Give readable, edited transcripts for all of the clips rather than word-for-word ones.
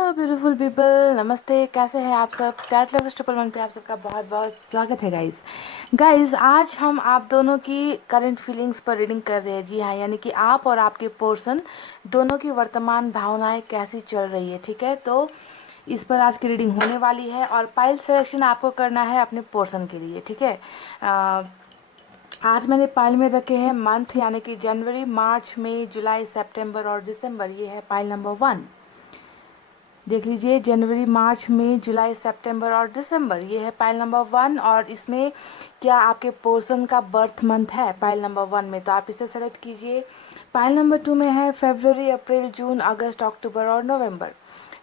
Hello beautiful people, नमस्ते। कैसे हैं आप सब? कैट लवर्स 111 पे आप सबका बहुत बहुत स्वागत है गाइस। आज हम आप दोनों की करंट फीलिंग्स पर रीडिंग कर रहे हैं। जी हाँ, यानी कि आप और आपके पर्सन दोनों की वर्तमान भावनाएं कैसी चल रही है। ठीक है, तो इस पर आज की रीडिंग होने वाली है और पाइल सिलेक्शन आपको करना है अपने पर्सन के लिए। ठीक है, आज मैंने पाइल में रखे हैं मंथ, यानी कि जनवरी, मार्च, मई, जुलाई, सितंबर और दिसंबर। ये है पाइल नंबर 1। देख लीजिए, जनवरी, मार्च, मई, जुलाई, सितंबर और दिसंबर, ये है पाइल नंबर 1। और इसमें क्या आपके पर्सन का बर्थ मंथ है पाइल नंबर 1 में, तो आप इसे सेलेक्ट कीजिए। पाइल नंबर 2 में है फरवरी, अप्रैल, जून, अगस्त, अक्टूबर और नवंबर।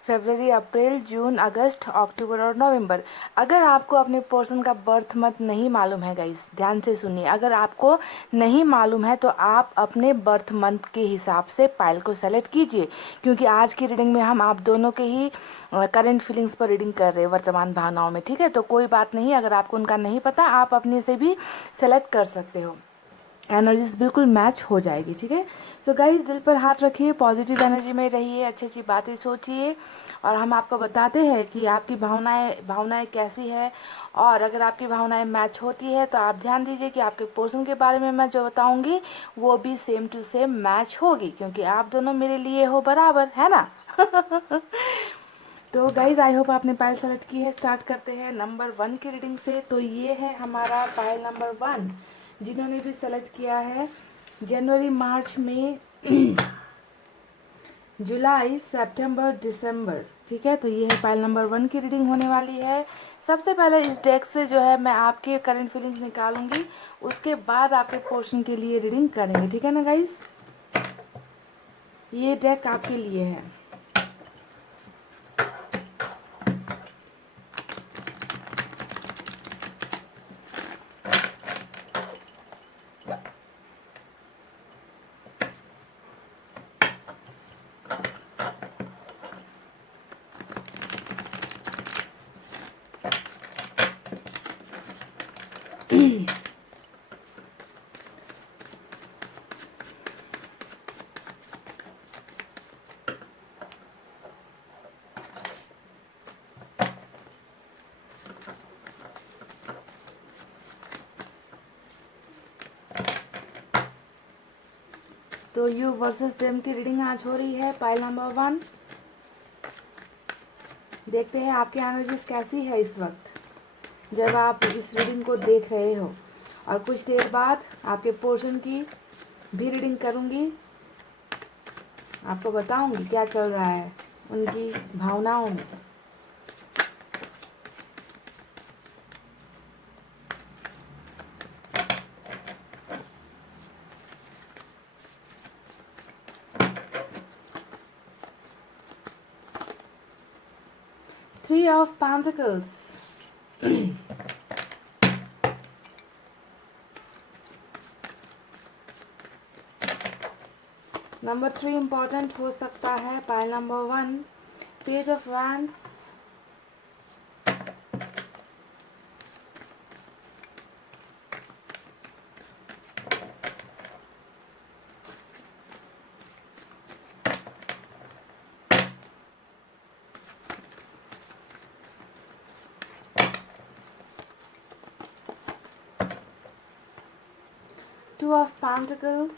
फरवरी, अप्रैल, जून, अगस्त, अक्टूबर और नवंबर। अगर आपको अपने पर्सन का बर्थ मंथ नहीं मालूम है गाइस, ध्यान से सुनिए, अगर आपको नहीं मालूम है तो आप अपने बर्थ मंथ के हिसाब से पाइल को सेलेक्ट कीजिए, क्योंकि आज की रीडिंग में हम आप दोनों के ही करंट फीलिंग्स पर रीडिंग कर रहे हैं, वर्तमान भावनाओं में। ठीक है, तो कोई बात नहीं, अगर आपको उनका नहीं पता आप अपने से भी सेलेक्ट कर सकते हो, एनर्जीज बिल्कुल मैच हो जाएगी। ठीक है, सो गाइज, दिल पर हाथ रखिए, पॉजिटिव एनर्जी में रहिए, अच्छी अच्छी बातें सोचिए और हम आपको बताते हैं कि आपकी भावनाएं कैसी है। और अगर आपकी भावनाएं मैच होती है तो आप ध्यान दीजिए कि आपके पर्सन के बारे में मैं जो बताऊंगी वो भी सेम टू सेम मैच होगी, क्योंकि आप दोनों मेरे लिए हो बराबर, है ना? तो गाइज, आई होप आपने पायल सेलेक्ट की है। स्टार्ट करते हैं नंबर 1 की रीडिंग से। तो ये है हमारा पायल नंबर 1। जिन्होंने भी सेलेक्ट किया है जनवरी, मार्च में, जुलाई, सितंबर, दिसंबर। ठीक है, तो ये है पाइल नंबर 1 की रीडिंग होने वाली है। सबसे पहले इस डेक से जो है मैं आपके करंट फीलिंग्स निकालूंगी, उसके बाद आपके पोर्शन के लिए रीडिंग करेंगे। ठीक है ना गाइज, ये डेक आपके लिए है। तो यू वर्सेस देम की रीडिंग आज हो रही है, पाइल नंबर 1। देखते हैं आपकी एनर्जीज कैसी है इस वक्त जब आप इस रीडिंग को देख रहे हो। और कुछ देर बाद आपके पोर्शन की भी रीडिंग करूंगी, आपको बताऊंगी क्या चल रहा है उनकी भावनाओं में। Three of Pentacles. Number 3 important हो सकता है। Pile number 1, page of wands, Two of Pentacles,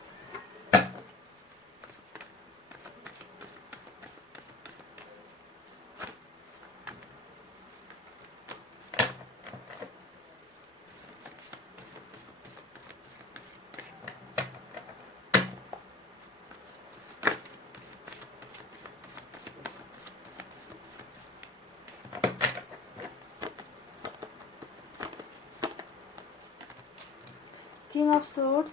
King of Swords,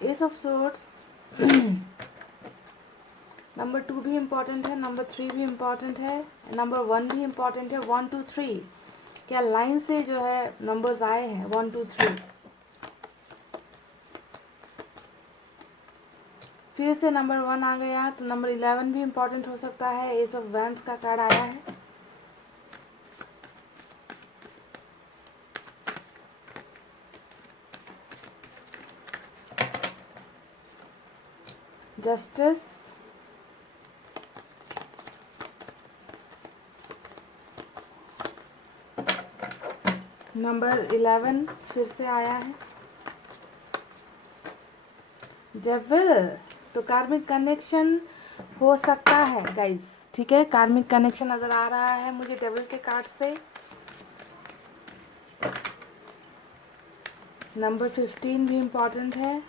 Ace of Swords। Number 2 भी इम्पॉर्टेंट है, नंबर 3 भी इम्पॉर्टेंट है, नंबर 1 भी इम्पॉर्टेंट है। 1 2 3 क्या लाइन से जो है नंबर्स आए हैं, 1 2 3। फिर से नंबर 1 आ गया, तो नंबर 11 भी इम्पॉर्टेंट हो सकता है। एस ऑफ वैंड्स का कार्ड आया है। जस्टिस, नंबर 11 फिर से आया है, डेविल। तो कार्मिक कनेक्शन हो सकता है गाइस, ठीक है, कार्मिक कनेक्शन नजर आ रहा है मुझे डेविल के कार्ड से। नंबर 15 भी इम्पॉर्टेंट है।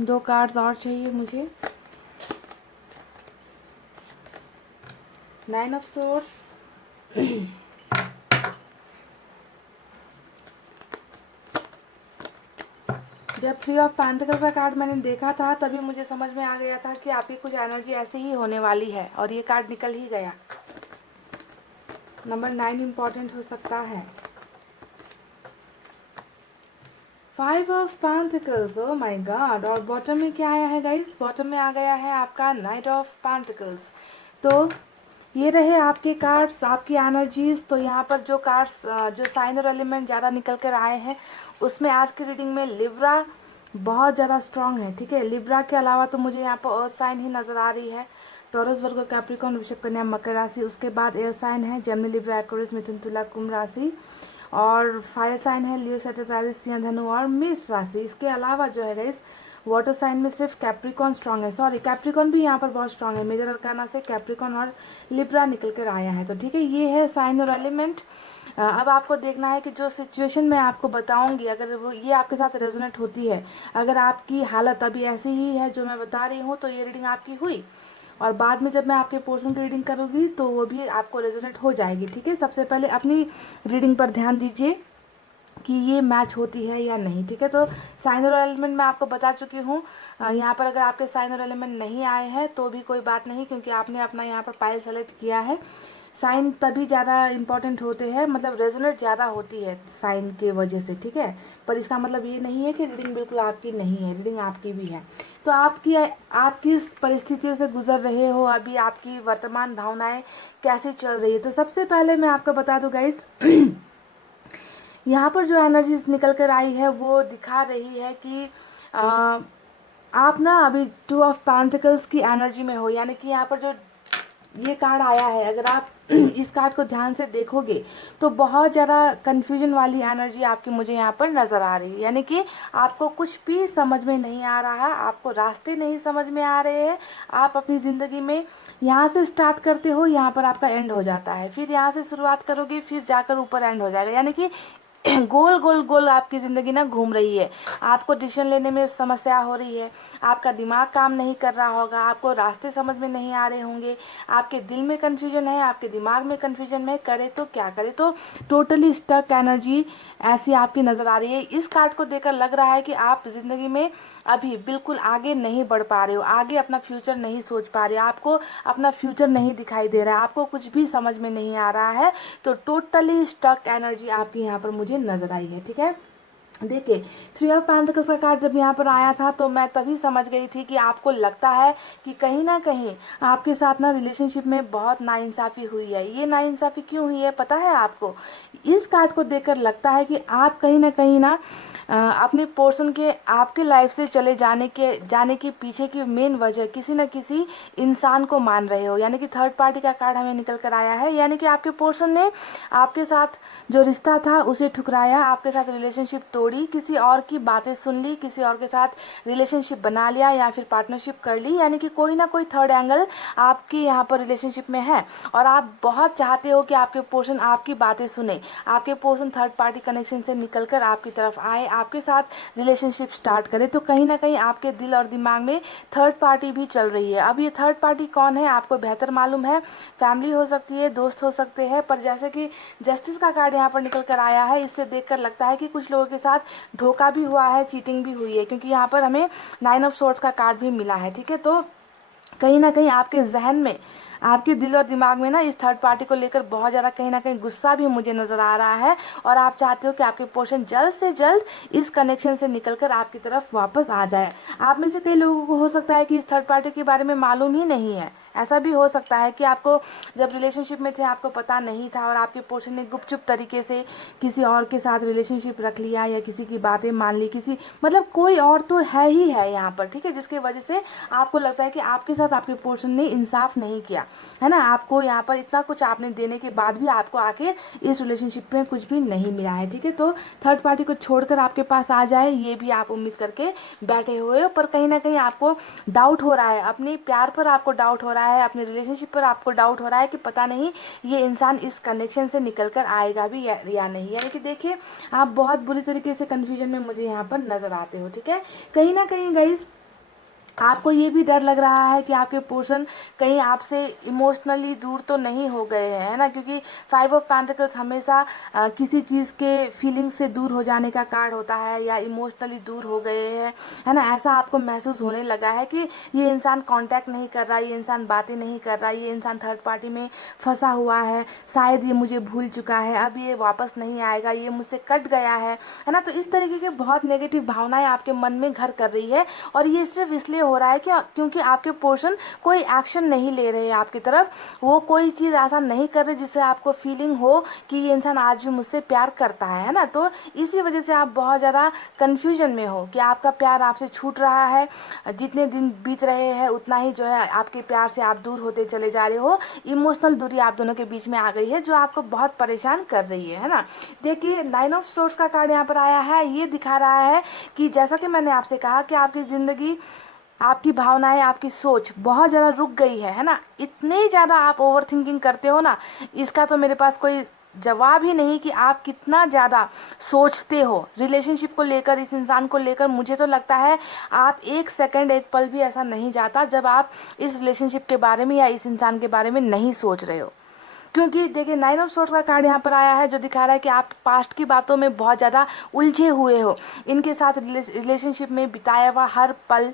दो कार्ड्स और चाहिए मुझे। 9 ऑफ सोर्ड्स, जब 3 ऑफ पेंटिकल का कार्ड मैंने देखा था तभी मुझे समझ में आ गया था कि आपकी कुछ एनर्जी ऐसे ही होने वाली है, और ये कार्ड निकल ही गया। नंबर 9 इम्पॉर्टेंट हो सकता है। 5 of pentacles, oh my God. और बॉटम में क्या आया है गाइस? बॉटम में आ गया है आपका नाइट ऑफ पेंटिकल्स। तो ये रहे आपके कार्ड्स, आपकी एनर्जीज। तो यहाँ पर जो कार्ड्स, जो साइन और एलिमेंट ज़्यादा निकल कर आए हैं उसमें आज की रीडिंग में लिब्रा बहुत ज़्यादा स्ट्रांग है, ठीक है। लिब्रा के अलावा तो मुझे यहाँ पर अर्थ साइन ही नज़र आ रही है। टॉरस, वर्गो, कैप्रिकॉर्न, वृषभ, कन्या, मकर राशि। उसके बाद एयर साइन है जेमिनी, लिब्रा, एक्वेरियस, मिथुन, तुला, कुंभ राशि। और फायर साइन है लियो, सैजिटेरियस, सिंह, धनु और मेष राशि। इसके अलावा जो है गाइस वाटर साइन में सिर्फ कैप्रिकॉन स्ट्रांग है, सॉरी कैप्रिकॉन भी यहाँ पर बहुत स्ट्रांग है। मेजर अरकाना से कैप्रिकॉन और लिब्रा निकल कर आया है। तो ठीक है, ये है साइन और एलिमेंट। अब आपको देखना है कि जो सिचुएशन मैं आपको बताऊंगी अगर वो ये आपके साथ रेजोनेट होती है, अगर आपकी हालत अभी ऐसी ही है जो मैं बता रही हूँ तो ये रीडिंग आपकी हुई, और बाद में जब मैं आपके पोर्शन की रीडिंग करूँगी तो वो भी आपको रेजोनेट हो जाएगी, ठीक है। सबसे पहले अपनी रीडिंग पर ध्यान दीजिए कि ये मैच होती है या नहीं, ठीक है। तो साइन और एलिमेंट मैं आपको बता चुकी हूँ। यहाँ पर अगर आपके साइन और एलिमेंट नहीं आए हैं तो भी कोई बात नहीं, क्योंकि आपने अपना यहाँ पर पाइल सेलेक्ट किया है। साइन तभी ज़्यादा इंपॉर्टेंट होते हैं, मतलब रेजोनेट ज़्यादा होती है साइन के वजह से, ठीक है। पर इसका मतलब ये नहीं है कि रीडिंग बिल्कुल आपकी नहीं है, रीडिंग आपकी भी है। तो आप किस परिस्थितियों से गुजर रहे हो, अभी आपकी वर्तमान भावनाएं कैसे चल रही है। तो सबसे पहले मैं आपको बता दूं गाइस यहाँ पर जो एनर्जीज निकल कर आई है वो दिखा रही है कि आप ना अभी 2 ऑफ पेंटिकल्स की एनर्जी में हो, यानी कि यहाँ पर जो ये कार्ड आया है अगर आप इस कार्ड को ध्यान से देखोगे तो बहुत ज़्यादा कन्फ्यूजन वाली एनर्जी आपकी मुझे यहाँ पर नज़र आ रही है, यानी कि आपको कुछ भी समझ में नहीं आ रहा है, आपको रास्ते नहीं समझ में आ रहे हैं। आप अपनी ज़िंदगी में यहाँ से स्टार्ट करते हो, यहाँ पर आपका एंड हो जाता है, फिर यहाँ से शुरुआत करोगे, फिर जाकर ऊपर एंड हो जाएगा, यानी कि गोल गोल गोल आपकी ज़िंदगी ना घूम रही है। आपको डिसीजन लेने में समस्या हो रही है, आपका दिमाग काम नहीं कर रहा होगा, आपको रास्ते समझ में नहीं आ रहे होंगे, आपके दिल में कन्फ्यूजन है, आपके दिमाग में कन्फ्यूजन है, करे तो क्या करे। तो टोटली स्टक एनर्जी ऐसी आपकी नज़र आ रही है। इस कार्ड को देखकर लग रहा है कि आप ज़िंदगी में अभी बिल्कुल आगे नहीं बढ़ पा रहे हो, आगे अपना फ्यूचर नहीं सोच पा रहे, आपको अपना फ्यूचर नहीं दिखाई दे रहा है, आपको कुछ भी समझ में नहीं आ रहा है। तो टोटली स्टक एनर्जी आपकी यहाँ पर मुझे नज़र आई है, ठीक है। देखिए 3 ऑफ पेंटिकल्स का कार्ड जब यहाँ पर आया था तो मैं तभी समझ गई थी कि आपको लगता है कि कहीं ना कहीं आपके साथ ना रिलेशनशिप में बहुत नाइंसाफ़ी हुई है। ये नाइंसाफ़ी क्यों हुई है पता है आपको? इस कार्ड को देखकर लगता है कि आप कहीं ना अपने पोर्शन के आपके लाइफ से चले जाने के पीछे की मेन वजह किसी न किसी इंसान को मान रहे हो, यानी कि थर्ड पार्टी का कार्ड हमें निकल कर आया है। यानी कि आपके पोर्शन ने आपके साथ जो रिश्ता था उसे ठुकराया, आपके साथ रिलेशनशिप तोड़ी, किसी और की बातें सुन ली, किसी और के साथ रिलेशनशिप बना लिया या फिर पार्टनरशिप कर ली, यानी कि कोई ना कोई थर्ड एंगल आपकी यहाँ पर रिलेशनशिप में है। और आप बहुत चाहते हो कि आपके पोर्शन आपकी बातें सुने, आपके पोर्शन थर्ड पार्टी कनेक्शन से निकलकर आपकी तरफ आए, आपके साथ रिलेशनशिप स्टार्ट करे। तो कहीं ना कहीं आपके दिल और दिमाग में थर्ड पार्टी भी चल रही है। अब ये थर्ड पार्टी कौन है आपको बेहतर मालूम है, फैमिली हो सकती है, दोस्त हो सकते हैं, पर जैसे कि जस्टिस का कार्ड यहाँ पर निकल कर आया है, इससे देखकर लगता है कि कुछ लोगों के साथ धोखा भी हुआ है, चीटिंग भी हुई है, क्योंकि यहाँ पर हमें 9 ऑफ सोर्ड्स का कार्ड भी मिला है, ठीक है। तो कहीं ना कहीं आपके जहन में, आपके दिल और दिमाग में ना इस थर्ड पार्टी को लेकर बहुत ज़्यादा कहीं ना कहीं गुस्सा भी मुझे नज़र आ रहा है, और आप चाहते हो कि आपके पोर्शन जल्द से जल्द इस कनेक्शन से निकलकर आपकी तरफ वापस आ जाए। आप में से कई लोगों को हो सकता है कि इस थर्ड पार्टी के बारे में मालूम ही नहीं है, ऐसा भी हो सकता है कि आपको जब रिलेशनशिप में थे आपको पता नहीं था और आपके पोर्शन ने गुपचुप तरीके से किसी और के साथ रिलेशनशिप रख लिया या किसी की बातें मान ली, किसी मतलब कोई और तो है ही है यहाँ पर, ठीक है, जिसकी वजह से आपको लगता है कि आपके साथ आपके पोर्शन ने इंसाफ नहीं किया, है ना। आपको यहाँ पर इतना कुछ आपने देने के बाद भी आपको आखिर इस रिलेशनशिप में कुछ भी नहीं मिला है, ठीक है। तो थर्ड पार्टी को छोड़कर आपके पास आ जाए ये भी आप उम्मीद करके बैठे हुए हो, पर कहीं ना कहीं आपको डाउट हो रहा है, अपने प्यार पर आपको डाउट हो रहा है, अपने रिलेशनशिप पर आपको डाउट हो रहा है कि पता नहीं ये इंसान इस कनेक्शन से निकल कर आएगा भी या नहीं। यानी कि देखिए आप बहुत बुरी तरीके से कन्फ्यूजन में मुझे यहाँ पर नजर आते हो, ठीक है। कहीं ना कहीं गाइस आपको ये भी डर लग रहा है कि आपके पोर्शन कहीं आपसे इमोशनली दूर तो नहीं हो गए हैं, है ना, क्योंकि 5 ऑफ पेंटिकल्स हमेशा किसी चीज़ के फीलिंग से दूर हो जाने का कार्ड होता है या इमोशनली दूर हो गए हैं, है ना। ऐसा आपको महसूस होने लगा है कि ये इंसान कांटेक्ट नहीं कर रहा, ये इंसान बातें नहीं कर रहा, ये इंसान थर्ड पार्टी में फंसा हुआ है, शायद ये मुझे भूल चुका है, अब ये वापस नहीं आएगा, ये मुझसे कट गया है ना। तो इस तरीके के बहुत नेगेटिव भावनाएं आपके मन में घर कर रही है और ये सिर्फ इसलिए हो रहा है कि क्योंकि आपके पोर्शन कोई एक्शन नहीं ले रहे हैं आपकी तरफ, वो कोई चीज़ ऐसा नहीं कर रहे जिससे आपको फीलिंग हो कि ये इंसान आज भी मुझसे प्यार करता है ना। तो इसी वजह से आप बहुत ज़्यादा कन्फ्यूजन में हो कि आपका प्यार आपसे छूट रहा है, जितने दिन बीत रहे हैं उतना ही जो है आपके प्यार से आप दूर होते चले जा रहे हो, इमोशनल दूरी आप दोनों के बीच में आ गई है जो आपको बहुत परेशान कर रही है ना। देखिए 9 ऑफ सोर्ड्स का कार्ड यहाँ पर आया है, ये दिखा रहा है कि जैसा कि मैंने आपसे कहा कि आपकी ज़िंदगी, आपकी भावनाएं, आपकी सोच बहुत ज़्यादा रुक गई है ना। इतने ज़्यादा आप ओवर थिंकिंग करते हो ना, इसका तो मेरे पास कोई जवाब ही नहीं कि आप कितना ज़्यादा सोचते हो रिलेशनशिप को लेकर, इस इंसान को लेकर। मुझे तो लगता है आप एक सेकंड एक पल भी ऐसा नहीं जाता जब आप इस रिलेशनशिप के बारे में या इस इंसान के बारे में नहीं सोच रहे हो। क्योंकि देखिए 9 ऑफ सोर्ड्स का कार्ड यहाँ पर आया है जो दिखा रहा है कि आप पास्ट की बातों में बहुत ज़्यादा उलझे हुए हो, इनके साथ रिलेशनशिप में बिताया हुआ हर पल,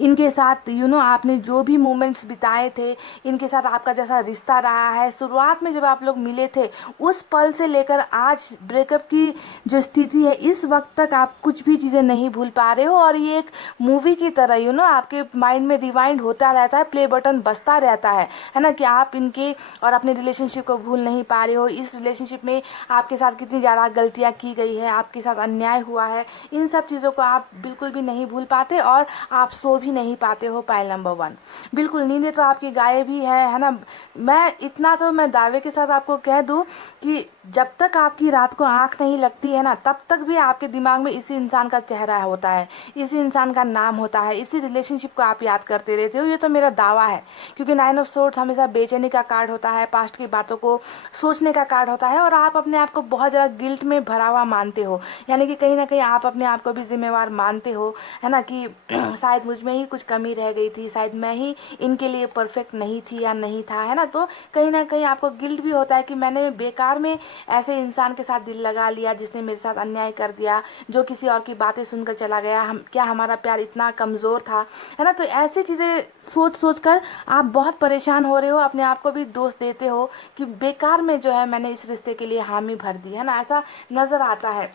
इनके साथ आपने जो भी मोमेंट्स बिताए थे, इनके साथ आपका जैसा रिश्ता रहा है, शुरुआत में जब आप लोग मिले थे उस पल से लेकर आज ब्रेकअप की जो स्थिति है इस वक्त तक आप कुछ भी चीज़ें नहीं भूल पा रहे हो। और ये एक मूवी की तरह आपके माइंड में रिवाइंड होता रहता है, प्ले बटन बजता रहता है ना, कि आप इनके और अपने रिलेशनशिप को भूल नहीं पा रहे हो। इस रिलेशनशिप में आपके साथ कितनी ज़्यादा गलतियाँ की गई है, आपके साथ अन्याय हुआ है, इन सब चीज़ों को आप बिल्कुल भी नहीं भूल पाते और आप सो भी नहीं पाते हो। पाइल नंबर 1, बिल्कुल नींदें तो आपकी गायब ही है ना। मैं इतना तो मैं दावे के साथ आपको कह दूं कि जब तक आपकी रात को आंख नहीं लगती है ना तब तक भी आपके दिमाग में इसी इंसान का चेहरा होता है, इसी इंसान का नाम होता है, इसी रिलेशनशिप को आप याद करते रहते हो। ये तो मेरा दावा है, क्योंकि 9 ऑफ सोर्ड्स हमेशा बेचैनी का कार्ड होता है, पास्ट की बातों को सोचने का कार्ड होता है और आप अपने आप को बहुत ज़्यादा गिल्ट में भरा हुआ मानते हो। यानी कि कहीं ना कहीं आप अपने आप को भी जिम्मेवार मानते हो, है ना, कि शायद मुझ में ही कुछ कमी रह गई थी, शायद मैं ही इनके लिए परफेक्ट नहीं थी या नहीं था, है ना। तो कहीं ना कहीं आपको गिल्ट भी होता है कि मैंने बेकार में ऐसे इंसान के साथ दिल लगा लिया जिसने मेरे साथ अन्याय कर दिया, जो किसी और की बातें सुनकर चला गया। क्या हमारा प्यार इतना कमज़ोर था, है ना। तो ऐसी चीज़ें सोच सोच कर आप बहुत परेशान हो रहे हो, अपने आप को भी दोष देते हो कि बेकार में जो है मैंने इस रिश्ते के लिए हामी भर दी, है ना, ऐसा नज़र आता है।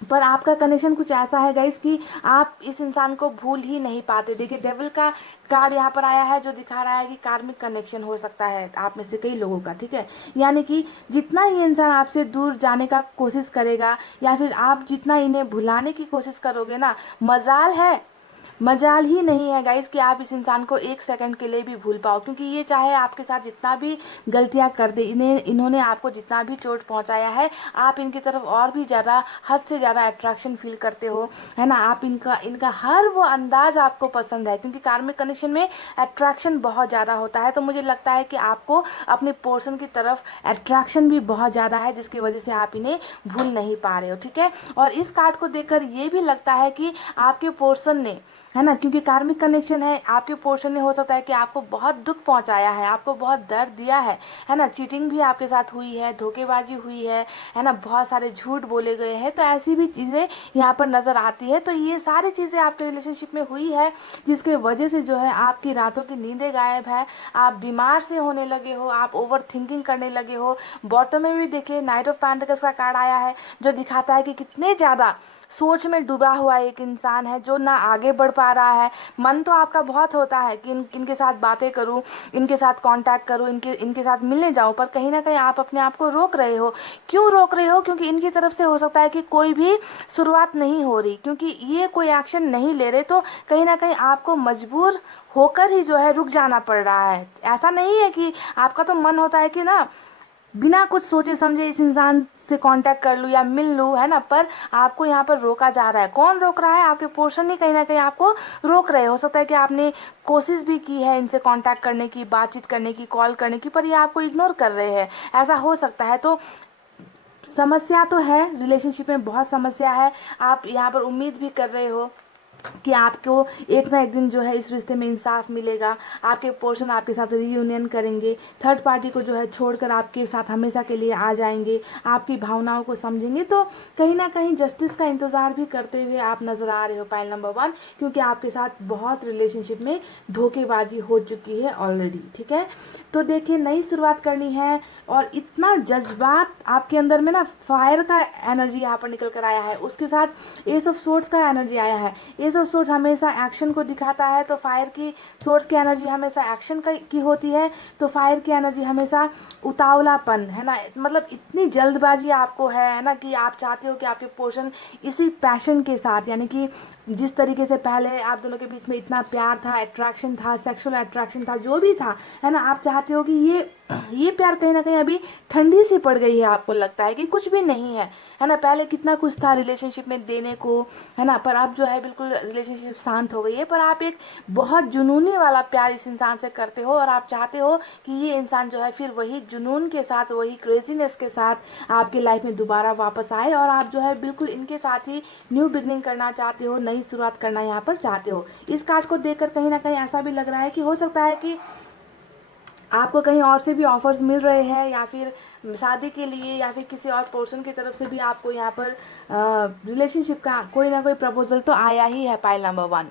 पर आपका कनेक्शन कुछ ऐसा है गाइस कि आप इस इंसान को भूल ही नहीं पाते। देखिए डेविल का कार्ड यहाँ पर आया है जो दिखा रहा है कि कार्मिक कनेक्शन हो सकता है आप में से कई लोगों का, ठीक है। यानी कि जितना ये इंसान आपसे दूर जाने का कोशिश करेगा या फिर आप जितना इन्हें भुलाने की कोशिश करोगे ना, मजाल ही नहीं है गाइस कि आप इस इंसान को एक सेकंड के लिए भी भूल पाओ। क्योंकि ये चाहे आपके साथ जितना भी गलतियां कर दे, इन्होंने आपको जितना भी चोट पहुंचाया है, आप इनकी तरफ और भी ज़्यादा, हद से ज़्यादा अट्रैक्शन फील करते हो, है ना। आप इनका हर वो अंदाज आपको पसंद है, क्योंकि कार्मिक कनेक्शन में अट्रैक्शन बहुत ज़्यादा होता है। तो मुझे लगता है कि आपको अपने पोर्शन की तरफ अट्रैक्शन भी बहुत ज़्यादा है जिसकी वजह से आप इन्हें भूल नहीं पा रहे हो, ठीक है। और इस कार्ड को देखकर ये भी लगता है कि आपके पोर्शन ने, है ना, क्योंकि कार्मिक कनेक्शन है, आपके पोर्शन में हो सकता है कि आपको बहुत दुख पहुंचाया है, आपको बहुत दर्द दिया है ना। चीटिंग भी आपके साथ हुई है, धोखेबाजी हुई है ना, बहुत सारे झूठ बोले गए हैं। तो ऐसी भी चीज़ें यहाँ पर नज़र आती है। तो ये सारी चीज़ें आपके रिलेशनशिप में हुई है जिसके वजह से जो है आपकी रातों की नींदें गायब है, आप बीमार से होने लगे हो, आप ओवर थिंकिंग करने लगे हो। बॉटम में भी देखिए 9 ऑफ पेंटिकल्स का कार्ड आया है जो दिखाता है कि कितने ज़्यादा सोच में डूबा हुआ एक इंसान है जो ना आगे बढ़ पा रहा है। मन तो आपका बहुत होता है कि इनके साथ बातें करूं, इनके साथ कांटेक्ट करूं, इनके इनके साथ मिलने जाऊं, पर कहीं ना कहीं आप अपने आप को रोक रहे हो। क्यों रोक रहे हो? क्योंकि इनकी तरफ से हो सकता है कि कोई भी शुरुआत नहीं हो रही, क्योंकि ये कोई एक्शन नहीं ले रहे, तो कहीं ना कहीं आपको मजबूर होकर ही जो है रुक जाना पड़ रहा है। ऐसा नहीं है कि आपका तो मन होता है कि ना बिना कुछ सोचे समझे इस इंसान से कांटेक्ट कर लूँ या मिल लूँ, है ना, पर आपको यहाँ पर रोका जा रहा है। कौन रोक रहा है? आपके पोर्शन ही कहीं ना कहीं आपको रोक रहे हो सकता है कि आपने कोशिश भी की है इनसे कांटेक्ट करने की, बातचीत करने की, कॉल करने की, पर ये आपको इग्नोर कर रहे हैं। ऐसा हो सकता है। तो समस्या तो है, रिलेशनशिप में बहुत समस्या है। आप यहाँ पर उम्मीद भी कर रहे हो कि आपको एक ना एक दिन जो है इस रिश्ते में इंसाफ मिलेगा, आपके पोर्शन आपके साथ रीयूनियन करेंगे, थर्ड पार्टी को जो है छोड़कर आपके साथ हमेशा के लिए आ जाएंगे, आपकी भावनाओं को समझेंगे। तो कहीं ना कहीं जस्टिस का इंतजार भी करते हुए आप नजर आ रहे हो, पाइल नंबर 1, क्योंकि आपके साथ बहुत रिलेशनशिप में धोखेबाजी हो चुकी है ऑलरेडी। ठीक है, तो देखिए नई शुरुआत करनी है और इतना जज्बात आपके अंदर में ना, फायर का एनर्जी यहाँ पर निकल कर आया है, उसके साथ एस ऑफ सोर्ड्स का एनर्जी आया है। एस ऑफ सोर्ड्स हमेशा एक्शन को दिखाता है, तो फायर की सोर्स की एनर्जी हमेशा एक्शन की होती है, तो फायर की एनर्जी हमेशा उतावलापन, है ना, मतलब इतनी जल्दबाजी आपको है ना, कि आप चाहते हो कि आपके पोर्शन इसी पैशन के साथ, यानी कि जिस तरीके से पहले आप दोनों के बीच में इतना प्यार था, अट्रैक्शन था, सेक्सुअल अट्रैक्शन था, जो भी था, है ना, आप चाहते हो कि ये प्यार कहीं ना कहीं अभी ठंडी सी पड़ गई है। आपको लगता है कि कुछ भी नहीं है ना, पहले कितना कुछ था रिलेशनशिप में देने को, है ना, पर अब जो है बिल्कुल रिलेशनशिप शांत हो गई है। पर आप एक बहुत जुनूनी वाला प्यार इस इंसान से करते हो और आप चाहते हो कि ये इंसान जो है फिर वही जुनून के साथ, वही क्रेजीनेस के साथ आपकी लाइफ में दोबारा वापस आए, और आप जो है बिल्कुल इनके साथ ही न्यू बिगनिंग करना चाहते हो, नई शुरुआत करना यहाँ पर चाहते हो। इस कार्ड को देखकर कहीं ना कहीं ऐसा भी लग रहा है कि हो सकता है कि आपको कहीं और से भी ऑफर्स मिल रहे हैं, या फिर शादी के लिए, या फिर किसी और पर्सन की तरफ से भी आपको यहाँ पर रिलेशनशिप का कोई ना कोई प्रपोजल तो आया ही है, पाइल नंबर 1।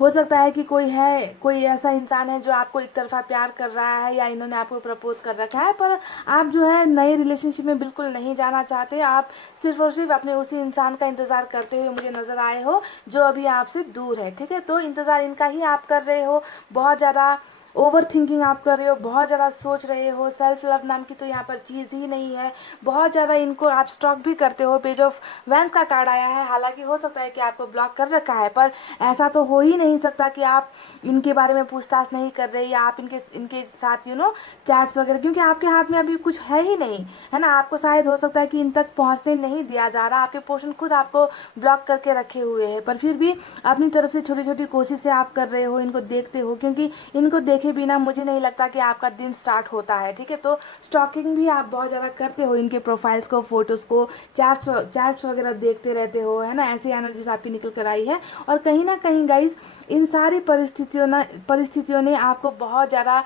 हो सकता है कि कोई ऐसा इंसान है जो आपको एक तरफा प्यार कर रहा है, या इन्होंने आपको प्रपोज कर रखा है, पर आप जो है नए रिलेशनशिप में बिल्कुल नहीं जाना चाहते। आप सिर्फ और सिर्फ अपने उसी इंसान का इंतजार करते हुए मुझे नजर आए हो, जो अभी आपसे दूर है। ठीक है, तो इंतजार इनका ही आप कर रहे हो, बहुत ज़्यादा ओवर थिंकिंग आप कर रहे हो, बहुत ज़्यादा सोच रहे हो, सेल्फ लव नाम की तो यहाँ पर चीज़ ही नहीं है, बहुत ज़्यादा इनको आप स्टॉक भी करते हो। पेज ऑफ वैंस का कार्ड आया है, हालांकि हो सकता है कि आपको ब्लॉक कर रखा है, पर ऐसा तो हो ही नहीं सकता कि आप इनके बारे में पूछताछ नहीं कर रहे, या आप इनके इनके साथ चैट्स वगैरह, क्योंकि आपके हाथ में अभी कुछ है ही नहीं, है ना, आपको शायद हो सकता है कि इन तक पहुँचने नहीं दिया जा रहा, आपके पोर्शन खुद आपको ब्लॉक करके रखे हुए हैं, पर फिर भी अपनी तरफ से छोटी छोटी कोशिशें आप कर रहे हो, इनको देखते हो, क्योंकि इनको देखे बिना मुझे नहीं लगता कि आपका दिन स्टार्ट होता है। ठीक है, तो स्टॉकिंग भी आप बहुत ज़्यादा करते हो, इनके प्रोफाइल्स को, फोटोज़ को, चैट्स वगैरह देखते रहते हो, है ना, ऐसी एनर्जीज आपकी निकल कर आई है। और कहीं ना कहीं गाइज इन सारी परिस्थितियों ने आपको बहुत ज़्यादा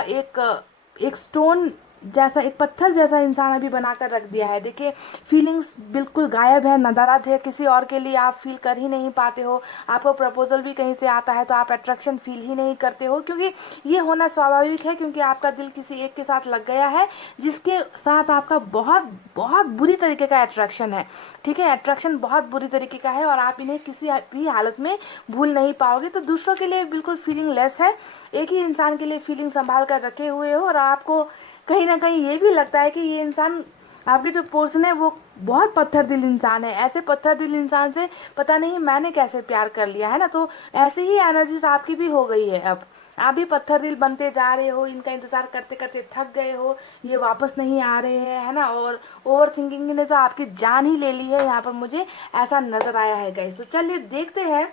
एक स्टोन जैसा, एक पत्थर जैसा इंसान अभी बनाकर रख दिया है। देखिए फीलिंग्स बिल्कुल गायब है, नदारद है, किसी और के लिए आप फील कर ही नहीं पाते हो। आपको प्रपोजल भी कहीं से आता है तो आप अट्रैक्शन फील ही नहीं करते हो, क्योंकि ये होना स्वाभाविक है, क्योंकि आपका दिल किसी एक के साथ लग गया है, जिसके साथ आपका बहुत बहुत बुरी तरीके का अट्रैक्शन है। ठीक है, अट्रैक्शन बहुत बुरी तरीके का है और आप इन्हें किसी भी हालत में भूल नहीं पाओगे। तो दूसरों के लिए बिल्कुल फीलिंग लेस है, एक ही इंसान के लिए फीलिंग संभाल कर रखे हुए हो, और आपको कहीं ना कहीं ये भी लगता है कि ये इंसान, आपके जो पर्सन है वो बहुत पत्थर दिल इंसान है। ऐसे पत्थर दिल इंसान से पता नहीं मैंने कैसे प्यार कर लिया, है ना, तो ऐसे ही एनर्जीज आपकी भी हो गई है। अब आप भी पत्थर दिल बनते जा रहे हो, इनका इंतजार करते करते थक गए हो, ये वापस नहीं आ रहे हैं, है ना, और ओवर थिंकिंग ने तो आपकी जान ही ले ली है, यहाँ पर मुझे ऐसा नजर आया है गाइस। तो चलिए देखते हैं,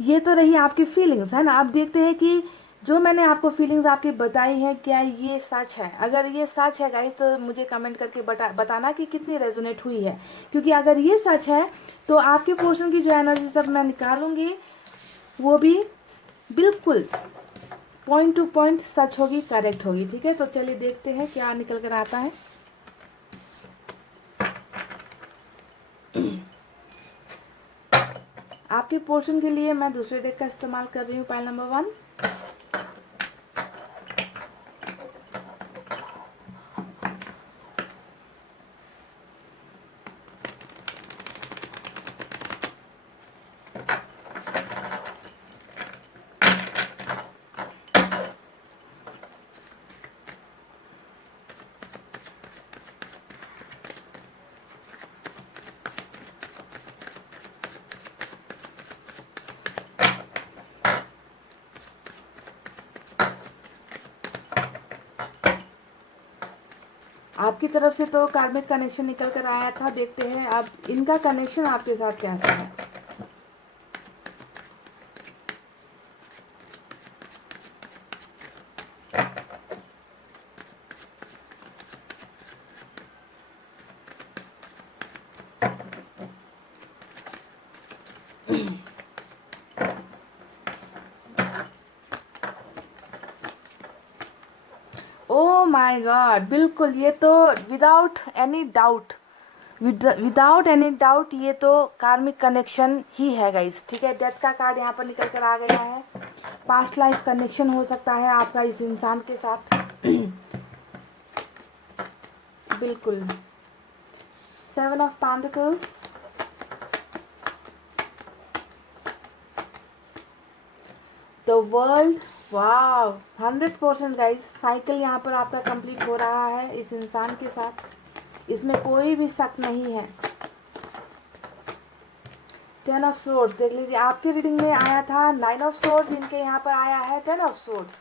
ये तो रही आपकी फीलिंग्स, है ना। अब देखते हैं कि जो मैंने आपको फीलिंग्स आपकी बताई हैं, क्या ये सच है। अगर ये सच है गाइस तो मुझे कमेंट करके बताना कि कितनी रेजोनेट हुई है, क्योंकि अगर ये सच है तो आपके पोर्शन की जो एनर्जी सब मैं निकालूंगी वो भी बिल्कुल पॉइंट टू पॉइंट सच होगी, करेक्ट होगी। ठीक है, तो चलिए देखते हैं क्या निकल कर आता है। आपके पोर्शन के लिए मैं दूसरे डेक का इस्तेमाल कर रही हूँ, पाइल नंबर 1। आपकी तरफ से तो कार्मिक कनेक्शन निकल कर आया था, देखते हैं अब इनका कनेक्शन आपके साथ कैसा है। ओ माय गॉड, बिल्कुल ये तो without any doubt, without any doubt ये तो कार्मिक कनेक्शन ही है गाइस, ठीक है। डेथ का कार्ड यहाँ पर निकल कर आ गया है। पास्ट लाइफ कनेक्शन हो सकता है आपका इस इंसान के साथ। बिल्कुल। 7 of pentacles, the world, wow, 100% guys, cycle यहाँ पर आपका कंप्लीट हो रहा है इस इंसान के साथ, इसमें कोई भी शक नहीं है। 10 ऑफ सोर्ड्स, देख लीजिए आपके रीडिंग में आया था 9 ऑफ सोर्ड्स, इनके यहाँ पर आया है 10 ऑफ सोर्ड्स।